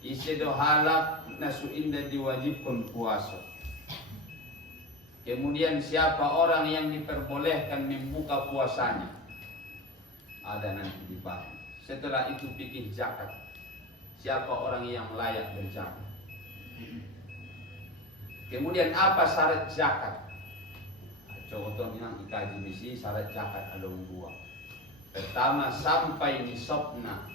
Isedo halak nasu indah diwajibkan puasa. Kemudian siapa orang yang diperbolehkan membuka puasanya, ada nanti dibahas. Setelah itu fikih zakat. Siapa orang yang layak berzakat? Kemudian apa syarat zakat? Contohnya ikaji misi syarat zakat ada dua. Pertama sampai nisabna.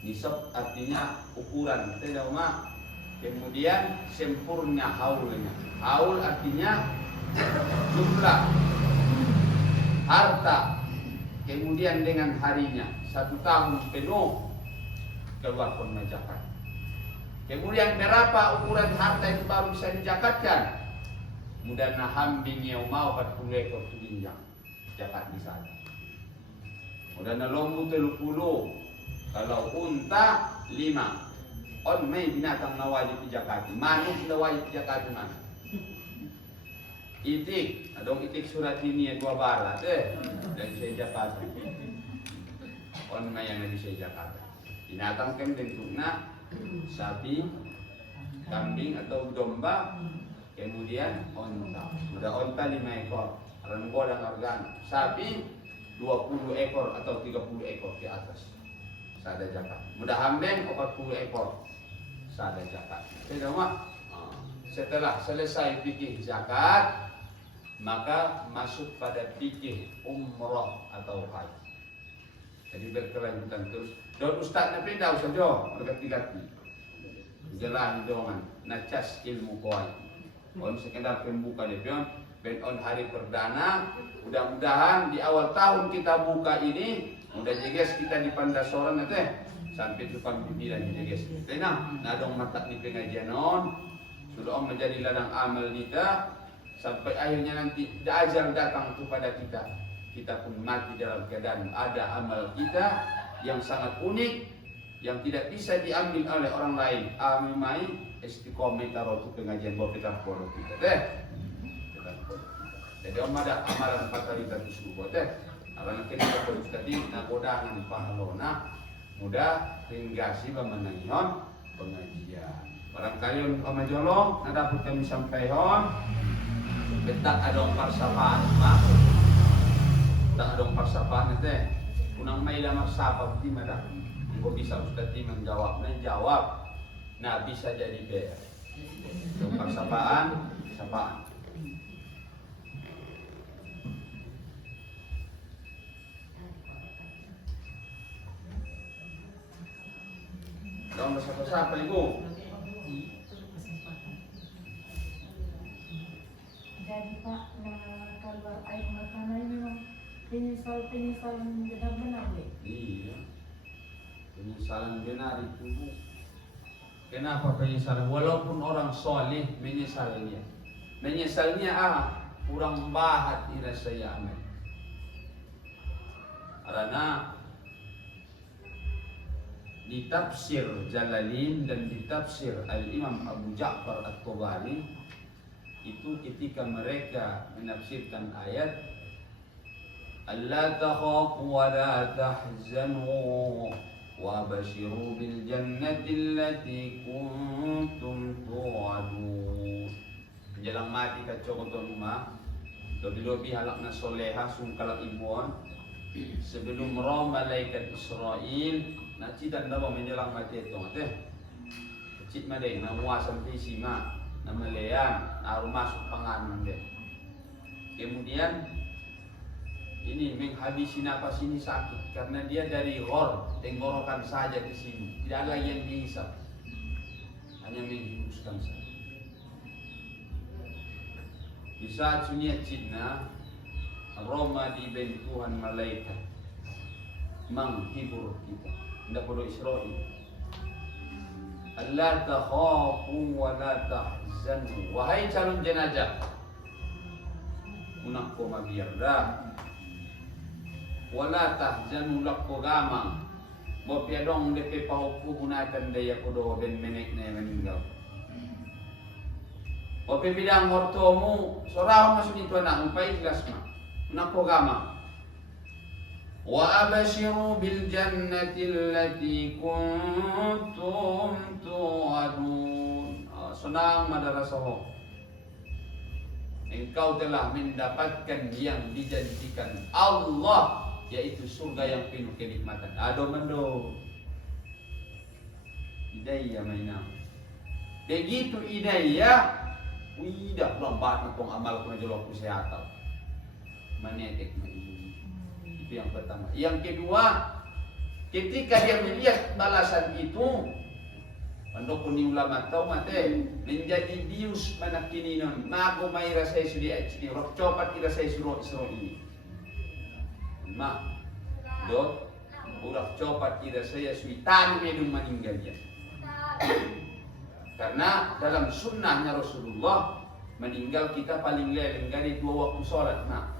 Nisab artinya ukuran, tidak mak. Kemudian sempurna haulnya. Haul artinya jumlah harta. Kemudian dengan harinya 1 tahun penuh keluarkan zakat. Kemudian berapa ukuran harta itu baru bisa dizakatkan? Mudah nahambing yang mau 40 ekor tulinjang zakat di sana. Mudah nalombu 30. Kalau unta 5. On may binatang na wajib ijakati. Manok na wajib ijakati man. Itik. Adong itik surat ini 2 barat. Dan bisa ijakati. On may yang bisa ijakati. Binatang kan bentuknya sapi, kambing atau domba. Kemudian onta. Mudah onta 5 ekor. Renggo dan organ. Sapi 20 ekor atau 30 ekor ke atas. Sada zakat. Mudah hambeng 40 ekor. Sada zakat. Setelah selesai fikih zakat, maka masuk pada fikih umroh atau haji. Jadi berkelanjutan terus. Dan ustaz na pindah saja berganti-ganti. Jelas doangan nacas ilmu kuai. On sekedar pembuka dia ben on hari perdana, mudah-mudahan di awal tahun kita buka ini, mudah jeges kita di Pandasoran teh sampai depan pimpinan jeges. Tenang, nadong matak di pengajian on, sudah om menjadi ladang amal kita sampai akhirnya nanti ajal datang kepada kita. Kita pun mati dalam keadaan ada amal kita yang sangat unik, yang tidak bisa diambil oleh orang lain. Amai istiqomah taruh pengajian bawa kita poro kita teh. Jadi om ada amalan 4 kali tadi subuh teh. Karena kita terus tadi nagodangan pahalona mudah ringgasi pemenangion pengajian. Barangkali om jolong nadapat kami sampaikan betak adong parsapaan mak. Tak adong parsapaan teh. Kunang may lamang sapa di mana. Kok bisa ustaz menjawab, menjawab. Nah bisa jadi beres. Parsapaan, sapaan. Dalam bahasa ibu. Jadi Pak, kalau air makanan ini memang penyesalan benar-benar deh. Iya, penyesalan benar itu. Kenapa penyesalan? Walaupun orang soleh menyesalnya. Menyesalnya kurang bahat ira saya amal. Karena di tafsir Jalalain dan di tafsir Al-Imam Abu Ja'far At-Tabari itu ketika mereka menafsirkan ayat alla takhafu wa la tahzanu wa basyiru bil jannati allati kuntum tu'adun. Menjelang mati kacokoton rumah lobi-lobi halakna soleha sungkala ibon sebelum roh malaikat Israel nacitan daw menjelang mati itu teh cit made na muasan visi ma na malean aru masuk panganan deh. Kemudian ini menghabisi napas ini sakit karena dia dari ghor tenggorokan saja di sini, tidak ada lagi yang dihisap, hanya menghembuskan saja. Di saat sunyi Cina Roma di bentuhan malaikat menghibur kita. Tidak perlu Israel. Allah takhafu wa la tahzanu. Wahai calon jenazah, unak ko magiyarda. Wala tahzanu lakko gamang. Mo piadong depe pahupu hunatan daya kudo ben menek na meninggal. Mo bidang hortomu sorahon masuk itu anak umpai ikhlas ma. Unak ko gamang. Wa abashiru bil jannati allati kuntum tu'adun. Senang madarasaho. Engkau telah mendapatkan yang dijanjikan Allah, yaitu surga yang penuh kenikmatan. Ado mendo. Hidayah mainan. Begitu hidayah, widah lambat natong amal ko na jolok kesehatan. Manetek mainan. Itu yang pertama. Yang kedua, ketika dia melihat balasan itu, pandok ni ulama tahu mate menjadi bius mana kini non mago mai rasa sudi acidi rok copat ira saya suruh ini. Ma dot udah copat ira saya suitan medung meninggal dia. Karena dalam sunnahnya Rasulullah meninggal kita paling leleng dari 2 waktu sholat. Nah,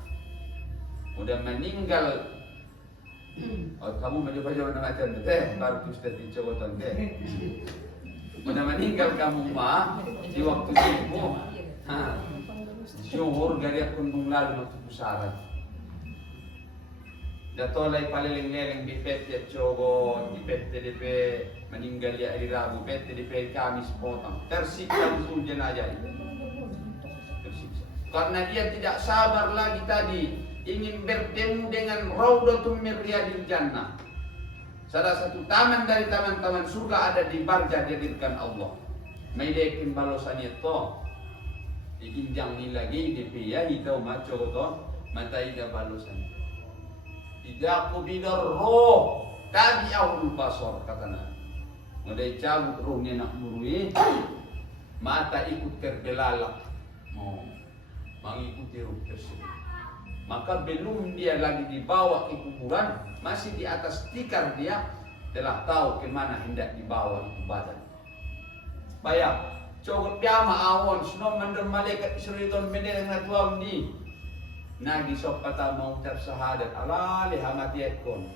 udah meninggal, oh kamu mencoba-coba macam teh, baru Ustaz dicoba teh. Udah meninggal kamu mah di waktu subuh, zuhur gari kundung lalu waktu pusaran. Datolay paleleng-leleng di pete cogo, di pete depe meninggal ya hari Rabu, pete depe Kamis potong. Tersiksa usul jenazah itu. Tersiksa. Karena dia tidak sabar lagi tadi ingin bertemu dengan Raudhatun min Riyadil Jannah. Salah satu taman dari taman-taman surga ada di Barja dihadirkan Allah. Maidekin balosannya to. Diinjang ni lagi DPya hitau maco to, mata ida balosan. Tidak kubidar roh tabi'ahul basar katana. Ngadai cabut rohnya nak murui, mata ikut terbelalak. Mau mengikuti ruh tersebut. Maka belum dia lagi dibawa ke kuburan, masih di atas tikar dia telah tahu kemana hendak dibawa itu badan. Bayang, coba piama awon, semua mandor malaikat Israeliton bendera dengan tuang di. Nagi sok kata mau ucap syahadat, ala liha matiat kon.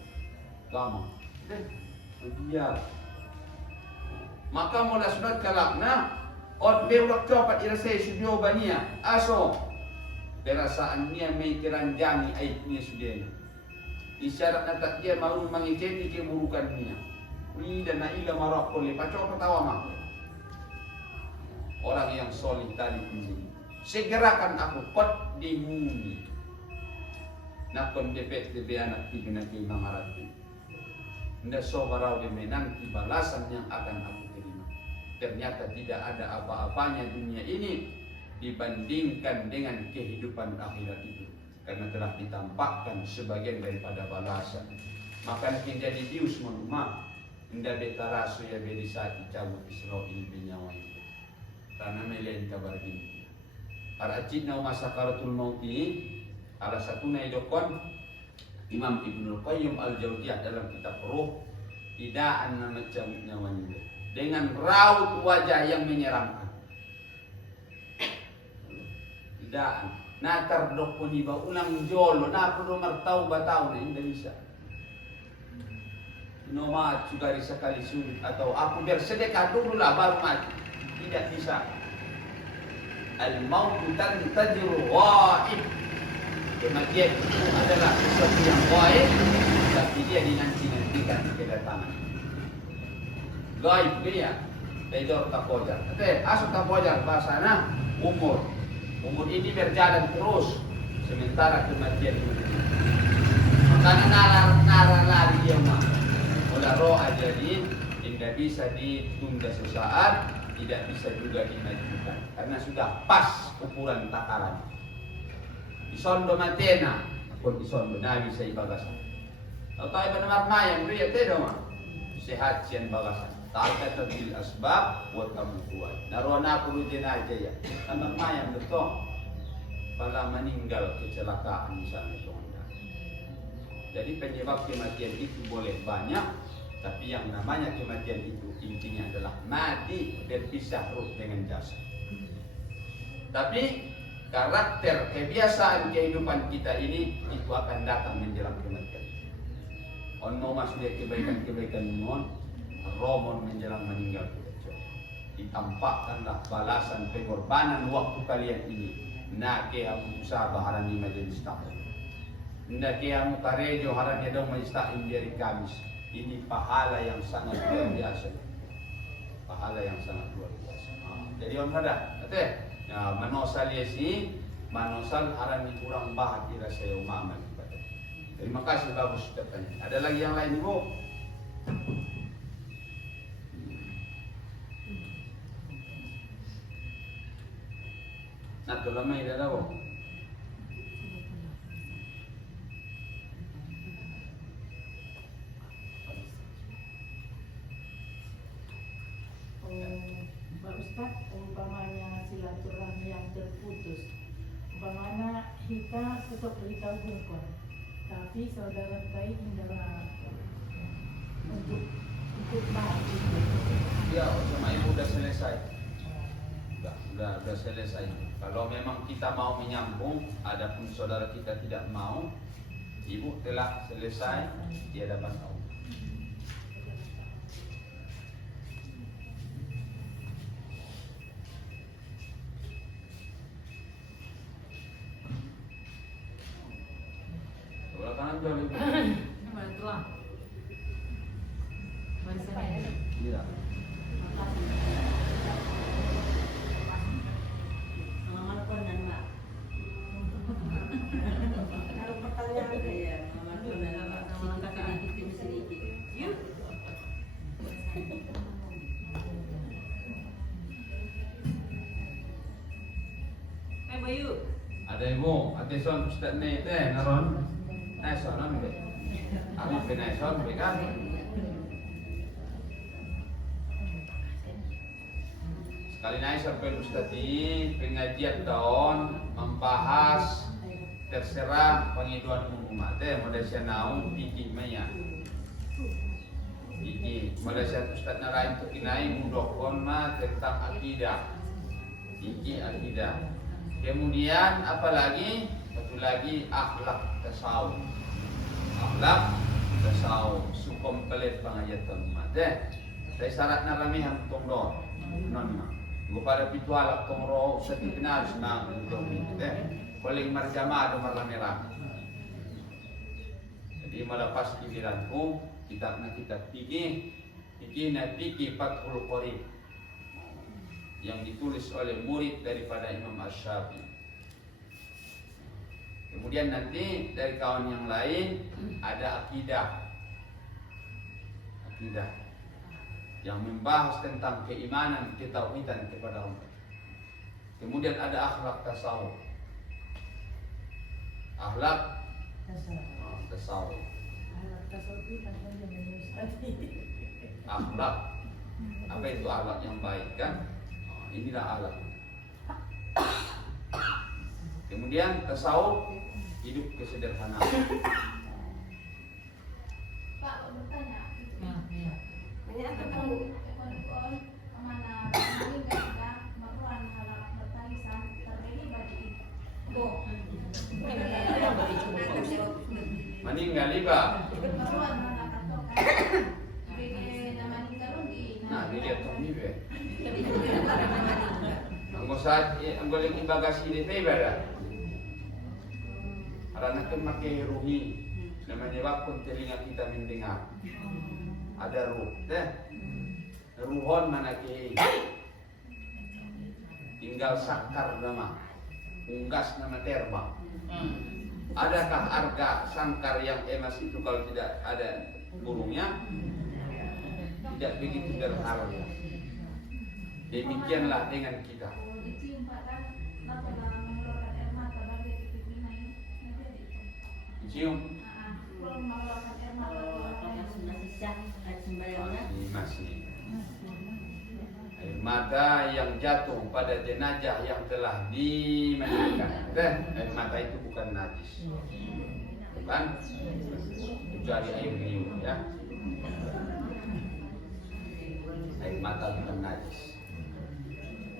Lama. Dia. Maka mula sunat kalakna, od bewak copat irasai studio bania, aso. Perasaan dia may keranjangi aibnya sudah. Isyarat na tak dia mahu mengikuti keburukannya. Wih dan naila marak oleh pacok ketawa mak. Orang yang solih tadi ini. Segerakan aku kot dimuni. Nakon depet anak tiga nanti mamarati. Nda sobarau demi nanti balasan yang akan aku terima. Ternyata tidak ada apa-apanya dunia ini dibandingkan dengan kehidupan akhirat itu, karena telah ditampakkan sebagian daripada balasan. Maka menjadi dius menumah indah betarasu ya beri saat dicabut Israel binyawa itu karena melain kabar ini para cina masakaratul maut ini salah satu naidokon Imam Ibnul Qayyim Al-Jauziyah dalam kitab Ruh tidak anak macam nyawanya dengan raut wajah yang menyeramkan. Daan, natar dok puniba ulang jolo, na perlu martau batau na hindi bisa. Inomat juga sekali sulit atau aku bersedekah dulu lah baru mati, tidak bisa. Al mautu tantajiru ghaib. Kematian itu adalah sesuatu yang gaib, tapi dia dinanti-nantikan kedatangan. Gaib dia, bedor tapojar. Asal tapojar bahasana umur. Umur ini berjalan terus, sementara kematian itu. Maka nalar lari dia mah. Udah roh aja tidak bisa ditunda sesaat, tidak bisa juga dimajukan, karena sudah pas ukuran takaran. Isondo matena, pun isondo nabi sa ibagasan. Tahu tayo ba naman mayang dia tedo mah. Sehat siyan bagasan. Ta'ata bil asbab wa tamutuan. Naroon na puno din aja ya. Naman mayang beto. pala meninggal kecelakaan misalnya Anda. Jadi penyebab kematian itu boleh banyak, tapi yang namanya kematian itu intinya adalah mati berpisah ruh dengan jasad. Tapi karakter kebiasaan kehidupan kita ini itu akan datang menjelang kematian. On mau masuk dia kebaikan-kebaikan non, romon menjelang meninggal kita. Ditampakkanlah balasan pengorbanan waktu kalian ini. Nake amu usaha haran di majelis taklim. Nake amu karejo haran edong majelis taklim dari Kamis. Ini pahala yang sangat luar biasa. Pahala yang sangat luar biasa. Jadi on ada, kata manosal yesi, manosal haran di kurang bahat ira saya umaman. Terima kasih bagus katanya. Ada lagi yang lain Ibu? Nah, kalau may dalawa. Pak Ustadz, umpamanya silaturahmi yang terputus, umpamanya kita tetap beritahu hukum, tapi saudara baik adalah untuk bahas itu. Ya, sama ibu udah selesai. Udah selesai. Kalau memang kita mau menyambung, adapun saudara kita tidak mau, ibu telah selesai di hadapan Allah. Sebelah kanan jauh ibu. Bantulah. Iya. Ada ibu, ateson Ustaz ni teh naron. Naison non be. Aku penaison be kan. Sekali naik sampai Ustaz ini pengajian tahun membahas terserah pengiduan umum teh Malaysia naung pikir maya. Iki Malaysia Ustaz narain tu kinai mudokon mah tentang akidah. Iki akidah. Kemudian apalagi? Satu lagi akhlak tasawuf. Akhlak tasawuf sukomplet pengajian umat deh. Saya syarat narami ham tongdor. Non. Gua pada pitu alak tongro sekitar na untuk deh. Paling marjama do marame-rame. Jadi melepas pikiranku, kita pikir Fathul Qorib yang ditulis oleh murid daripada Imam Asy-Syafi'i. Kemudian nanti dari kawan yang lain ada akidah yang membahas tentang keimanan, ketauhidan kepada Allah. Kemudian ada akhlak tasawuf. Akhlak tasawuf. Akhlak. Apa itu akhlak yang baik kan? Inilah akhlak. Kemudian tasawuf, hidup kesederhanaan. Pak, bertanya. Ya. Kemana meninggal meruan halak bertalisan terjadi bagi ibu. Meninggal iba. Meruan halak katokan. Bagi zaman karungi. Nah, dilihat ni be. Anggo saat anggo yang ibagasi ni pe bara. Karena kan makai ruhi namanya waktu telinga kita mendengar. Ada ruh, teh. Ruhon mana ke? Tinggal sakar nama, unggas nama terbang. Adakah harga sangkar yang emas itu kalau tidak ada burungnya? Tidak begitu berharga. Demikianlah dengan kita. Dicium Pak kan, kenapa mengeluarkan air mata bagi pipi ini? Cium. Kalau mengeluarkan air mata Masih. Air mata yang jatuh pada jenazah yang telah dimandikan. Air mata itu bukan najis, bukan, kecuali air liur ya. Air mata bukan najis.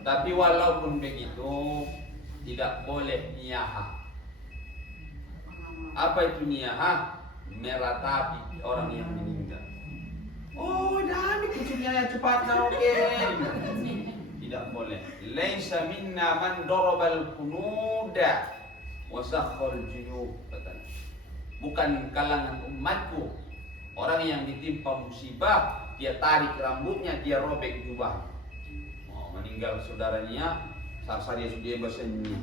Tapi walaupun begitu tidak boleh niyaha. Apa itu niyaha? Meratapi orang yang meninggal. Oh, dah ni kucingnya cepat nak tidak boleh. Laisa minna man darabal kunuda wa sakhal juyub. Bukan kalangan umatku orang yang ditimpa musibah, dia tarik rambutnya, dia robek jubah. Oh, meninggal saudaranya, saat dia sudah bersembunyi,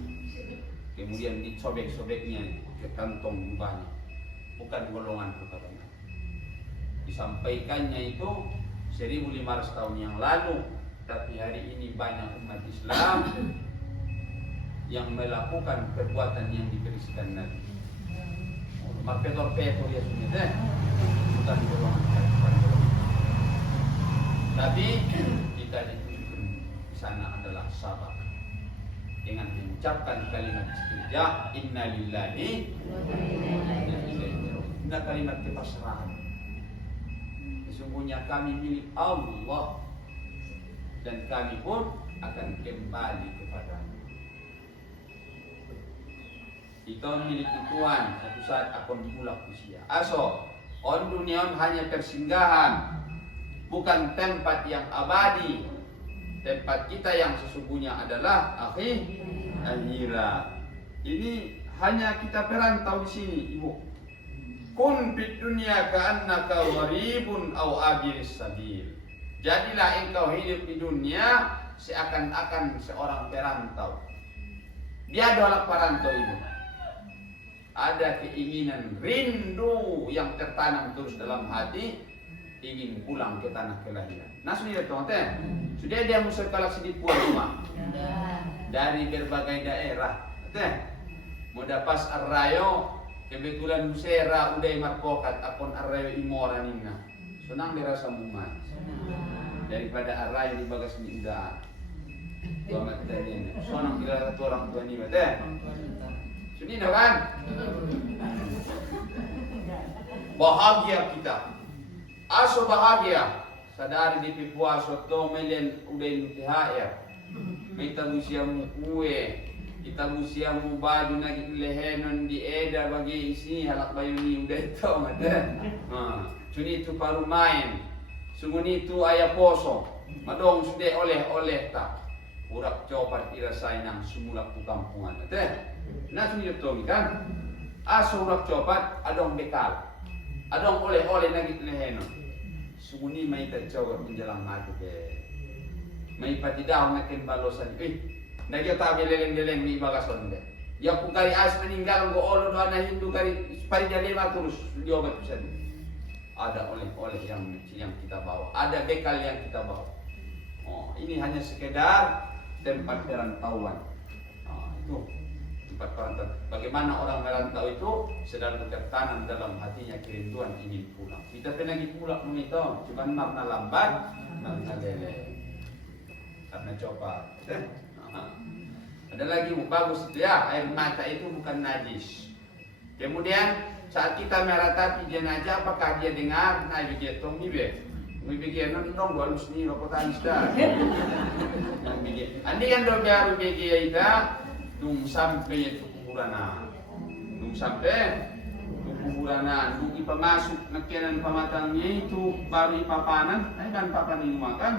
kemudian disobek-sobeknya ke kantong jubahnya. Bukan golongan katanya. Disampaikannya itu 1500 tahun yang lalu, tapi hari ini banyak umat Islam yang melakukan perbuatan yang diberisikan Nabi. Marpetor-petor ya sudah, bukan golongan. Tapi kita dituntut di sana adalah sabar dengan mengucapkan kalimat istirja, inna lillahi wa inna ilaihi raji'un. Ini kalimat kepasrahan. Sesungguhnya kami milik Allah dan kami pun akan kembali kepada-Nya. Kita milik Tuhan, satu saat akan pulang usia. Aso, on dunia hanya persinggahan, bukan tempat yang abadi. Tempat kita yang sesungguhnya adalah akhirat. Ini hanya kita perantau di sini, Ibu. Kun fid dunya ka'annaka gharibun aw abiris sabil. Jadilah engkau hidup di dunia seakan-akan seorang perantau. Dia adalah perantau Ibu. Ada keinginan rindu yang tertanam terus dalam hati, ingin pulang ke tanah kelahiran. Nah sudah teman-teman, sudah dia musyarakat sedikit puan rumah dari berbagai daerah. Mudah pas arrayo kebetulan musera udah markokat akon arrayo imora nina. Senang dirasa mumat daripada arrayo di bagas ni indah. Banget tadi. Senang dirasa tu orang tua ni betul. Sudah kan? Bahagia kita. Aso bahagia. Sadari di pipuaso to melen udah THR. Kita musiamu kue. Kita musiamu baju nagi lehenon di eda bagi isi halak bayu ni udah itu ada. Cuni itu paru main. Sungguh itu ayah poso. Madong sudah oleh-oleh tak. Urak copat irasai nang sumulak ku kampungan. Nah suni itu kan. Aso urak copat adong bekal. Adong oleh-oleh nagi lehenon. Sunguni may tadjawat menjelang mati ke. May patidaw na balosan. Nagyatabi leleng-leleng ni bagason de. Ya kung kari as meninggal go olo doa na Hindu kari parijalima terus diobat bisa. Ada oleh-oleh yang kita bawa. Ada bekal yang kita bawa. Oh, ini hanya sekedar tempat perantauan. Itu tempat perantauan. Bagaimana orang merantau itu sedang tertanam dalam hatinya kerinduan ingin pulang. Kita pengen pulang menito, cuma nak lambat, nak lele. Karena coba. Ada lagi bagus itu ya, air mata itu bukan najis. Kemudian saat kita meratapi jenazah, apakah dia dengar? Nah, dia tong ni be. Mibigyan nong walus ni ro tangis dah. Andi kan do baru begi ita dung sampai itu kuburana. Dung sampai kuburana, dung ipamasuk nakian pamatangnya itu baru ipapanan, ay kan papanin makan.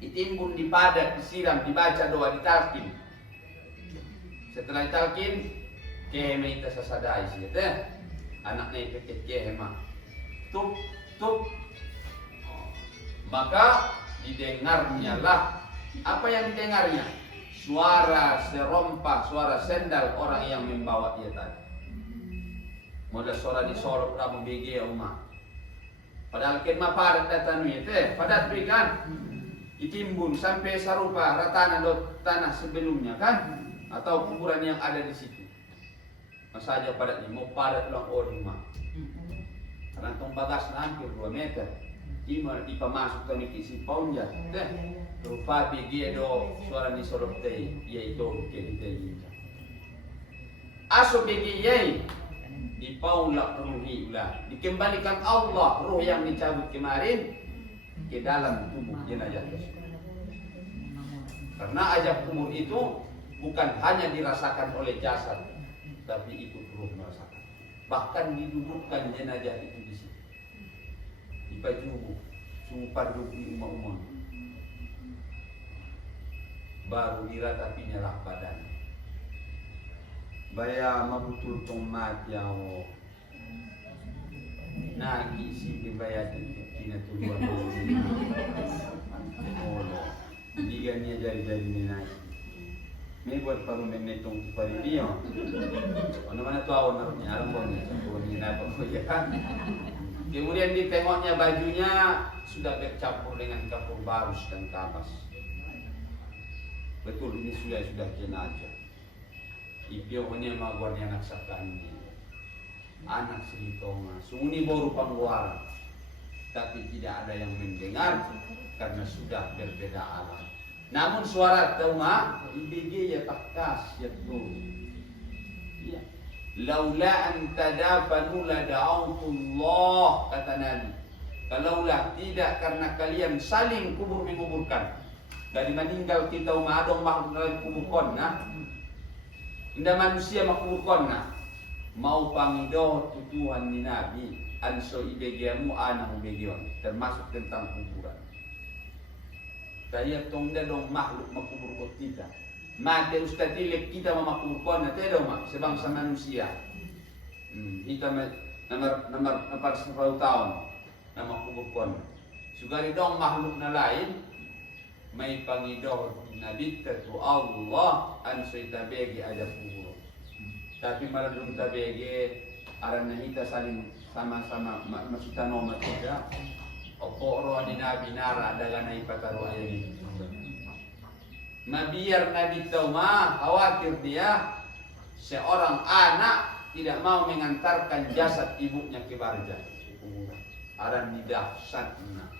Itimbun dipadat, disiram, dibaca doa, ditalkin. Setelah ditalkin, kehema ita sasadai sih, anaknya ikut kehema. Tup. Maka didengarnya lah. Apa yang didengarnya? Suara serompa, suara sendal orang yang membawa dia tadi. Modal suara disorot ramu begi rumah. Padahal kema padat datang itu, padat berikan. Ditimbun sampai sarupa ratana tanah sebelumnya kan, atau kuburan yang ada di situ. Masa aja padatnya mau padat lang rumah. Karena tong bagas hampir 2 meter. Ima dipamasuk ke isi paunja. rupa bigi do suara ni sorok tei yaitu ke tei aso bigi yai dipaulak ruhi ulah dikembalikan Allah ruh yang dicabut kemarin ke dalam tubuh jenazah tersebut. Karena azab kubur itu bukan hanya dirasakan oleh jasad, tapi ikut ruh merasakan. Bahkan didudukkan jenazah itu di situ. Di baju sumpah di umum baru diratapinya lah badan. Baya mabutul tomat yang nagi si baya tina tujuan diganya jari-jari ni nasi. May buat parumen nitong paribiyo. Ano man ito awon naroon niya, alam ko niya, sa ni napagkuyakan. Kemudian ditengoknya bajunya sudah bercampur dengan kapur barus dan kapas. Betul ini sudah jenazah. Ipio ini magwarnya anak sakani. Anak selitonga. Sunguni baru pangguaran. Tapi tidak ada yang mendengar karena sudah berbeda alam. Namun suara tauma ibigi ya takas ya tuh. Ya. Laula an tadafanu la da'autullah kata Nabi. Kalaulah tidak karena kalian saling kubur menguburkan. Dari meninggal kita umadong makhluk dalam kubur konna. Indah manusia makubur konna. Mau pangidoh tutuhan ni Nabi. Anso ibegiamu anang ibegion. Termasuk tentang kuburan. Kaya tong dong makhluk makubur kot kita. Mate ustad tilek kita makubur konna. Tidak mak sebangsa manusia. Kita nomor 10 tahun. Nama kubur konna. Sugari dong makhluk na lain. May pangidoh Nabi tu Allah anso itabegi ada kubur. Tapi maladong tabegi aran na kita saling sama-sama masutanoma tidak. Opo roh ni Nabi nara daga na ipataro ayan ini. Mabiar Nabi tahu khawatir dia seorang anak tidak mau mengantarkan jasad ibunya ke barja. Aran ni dahsyatna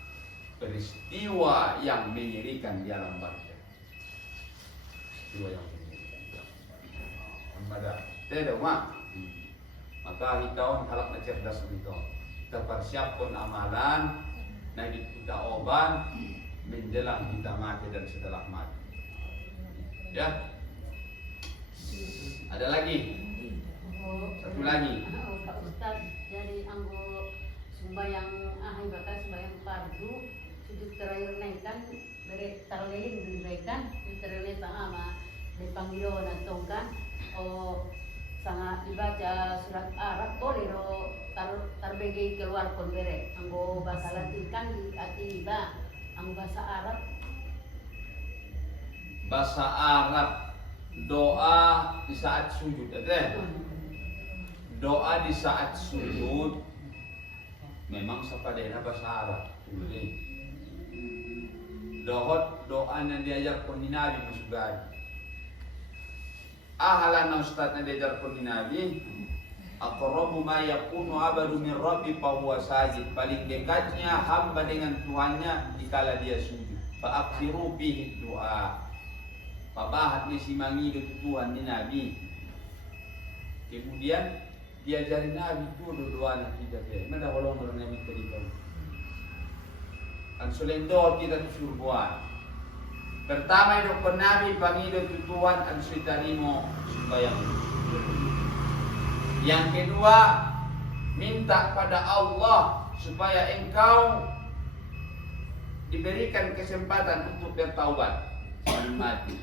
peristiwa yang mengerikan di alam barja. Peristiwa yang mengerikan. Amada, tidak mak. Maka hitauan halak na cerdas itu. Kita persiapkan amalan. Nabi kita oban menjelang kita mati dan setelah mati. Ya. Ada lagi. Satu lagi. Pak Ustaz, jadi anggo sembayang ahai bakal sembayang fardu sujud terakhir naikan beri tarlehin diberikan terakhir sama dipanggil nantongkan sangat dibaca surat Arab boleh ro tarbegi keluar pun bere anggo bahasa Latin kan di atiba anggo bahasa Arab doa di saat sujud doa di saat sujud memang sapadena bahasa Arab boleh doa yang diajar pun Nabi masugad ahalan ustaz yang diajar pun Nabi aqrabu ma yakunu abadu min rabbi fa huwa sajid paling dekatnya hamba dengan Tuhannya dikala dia sujud fa akthiru bihi doa pabahat ni simangi itu Tuhan ni Nabi kemudian diajari Nabi dulu doa nak tidak dia mana holong Nabi tadi kau kan solendo kita suruh buat pertama itu Nabi panggil Tuhan an suitanimo sembahyang. Yang kedua minta pada Allah supaya engkau diberikan kesempatan untuk bertaubat sebelum mati.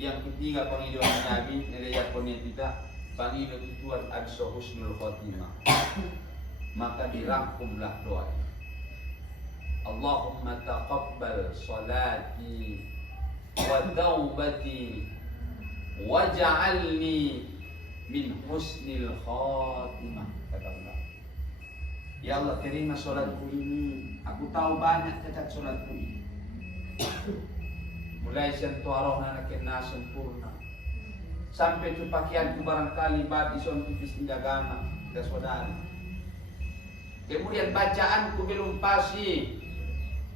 Yang ketiga panggil Nabi nerejak kita panggil Tuhan anso husnul khotimah. Maka dirangkumlah doa. Allahumma taqabbal salati wa taubati waj'alni min husnil khatimah kata Allah. Ya Allah terima salatku ini. Aku tahu banyak cacat salatku ini. Mulai sentuh rohna kena sempurna. Sampai tu pakaianku barangkali bab ison tipis indagama dan saudara. Kemudian bacaanku belum pasti.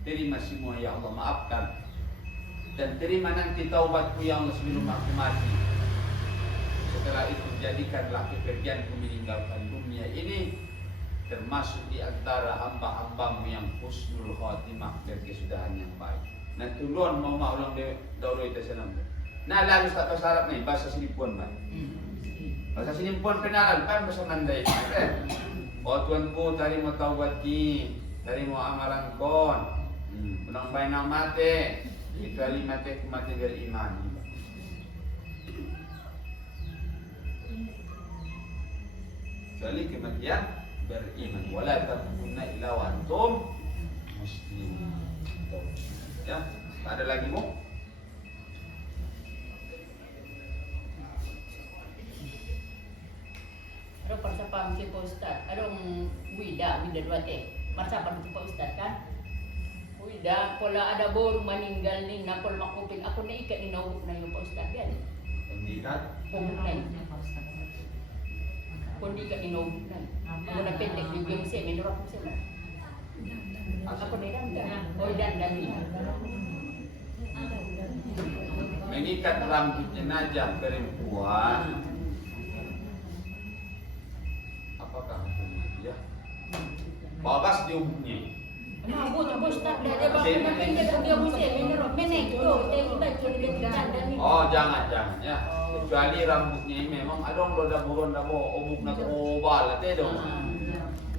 Terima semua ya Allah maafkan dan terima nanti taubatku ya Allah sebelum aku mati. Setelah itu jadikanlah kepergianku meninggalkan dunia ini termasuk di antara hamba-hambamu yang husnul khatimah dan kesudahan yang baik. Nah tuluan mau ulang dauro itu senang. Nah lalu tak syarat nih bahasa Sinipuan Pak. Bahasa Sinipuan penalan kan bahasa Mandai. Oh tuanku tadi mau taubatki, tadi mau amalan kon. Menang baik nang mate, kecuali mate beriman. Kecuali kematian beriman. Wala takunna illa wa antum muslimun. Ya, ada lagi mau? Ada persiapan si Pak Ustaz, ada wida dua teh. Persiapan si Pak Ustaz kan? Wida, kalau ada baru meninggal ni, nakol makupin, ako na ikat ni naubok na yung Pak Ustaz yan. Pendidikan. Naubok na yun. Kung di ka inaubok na yun. Ako na pendek, bibigyan siya, minurap mo siya. Ako na iramdam. O dandan niya. Mengikat rambut jenazah perempuan. Apakah hukumnya dia? Babas diubuknya. Mabot ang Ustaz na, di ba? Kung napindad ang diya mo siya, minurap. Menek, to, tayo iba, kung nagtitandan niya. Oh jangan ya. Kecuali rambutnya ini memang ada orang dah buron dah obuk nak obal teh dong.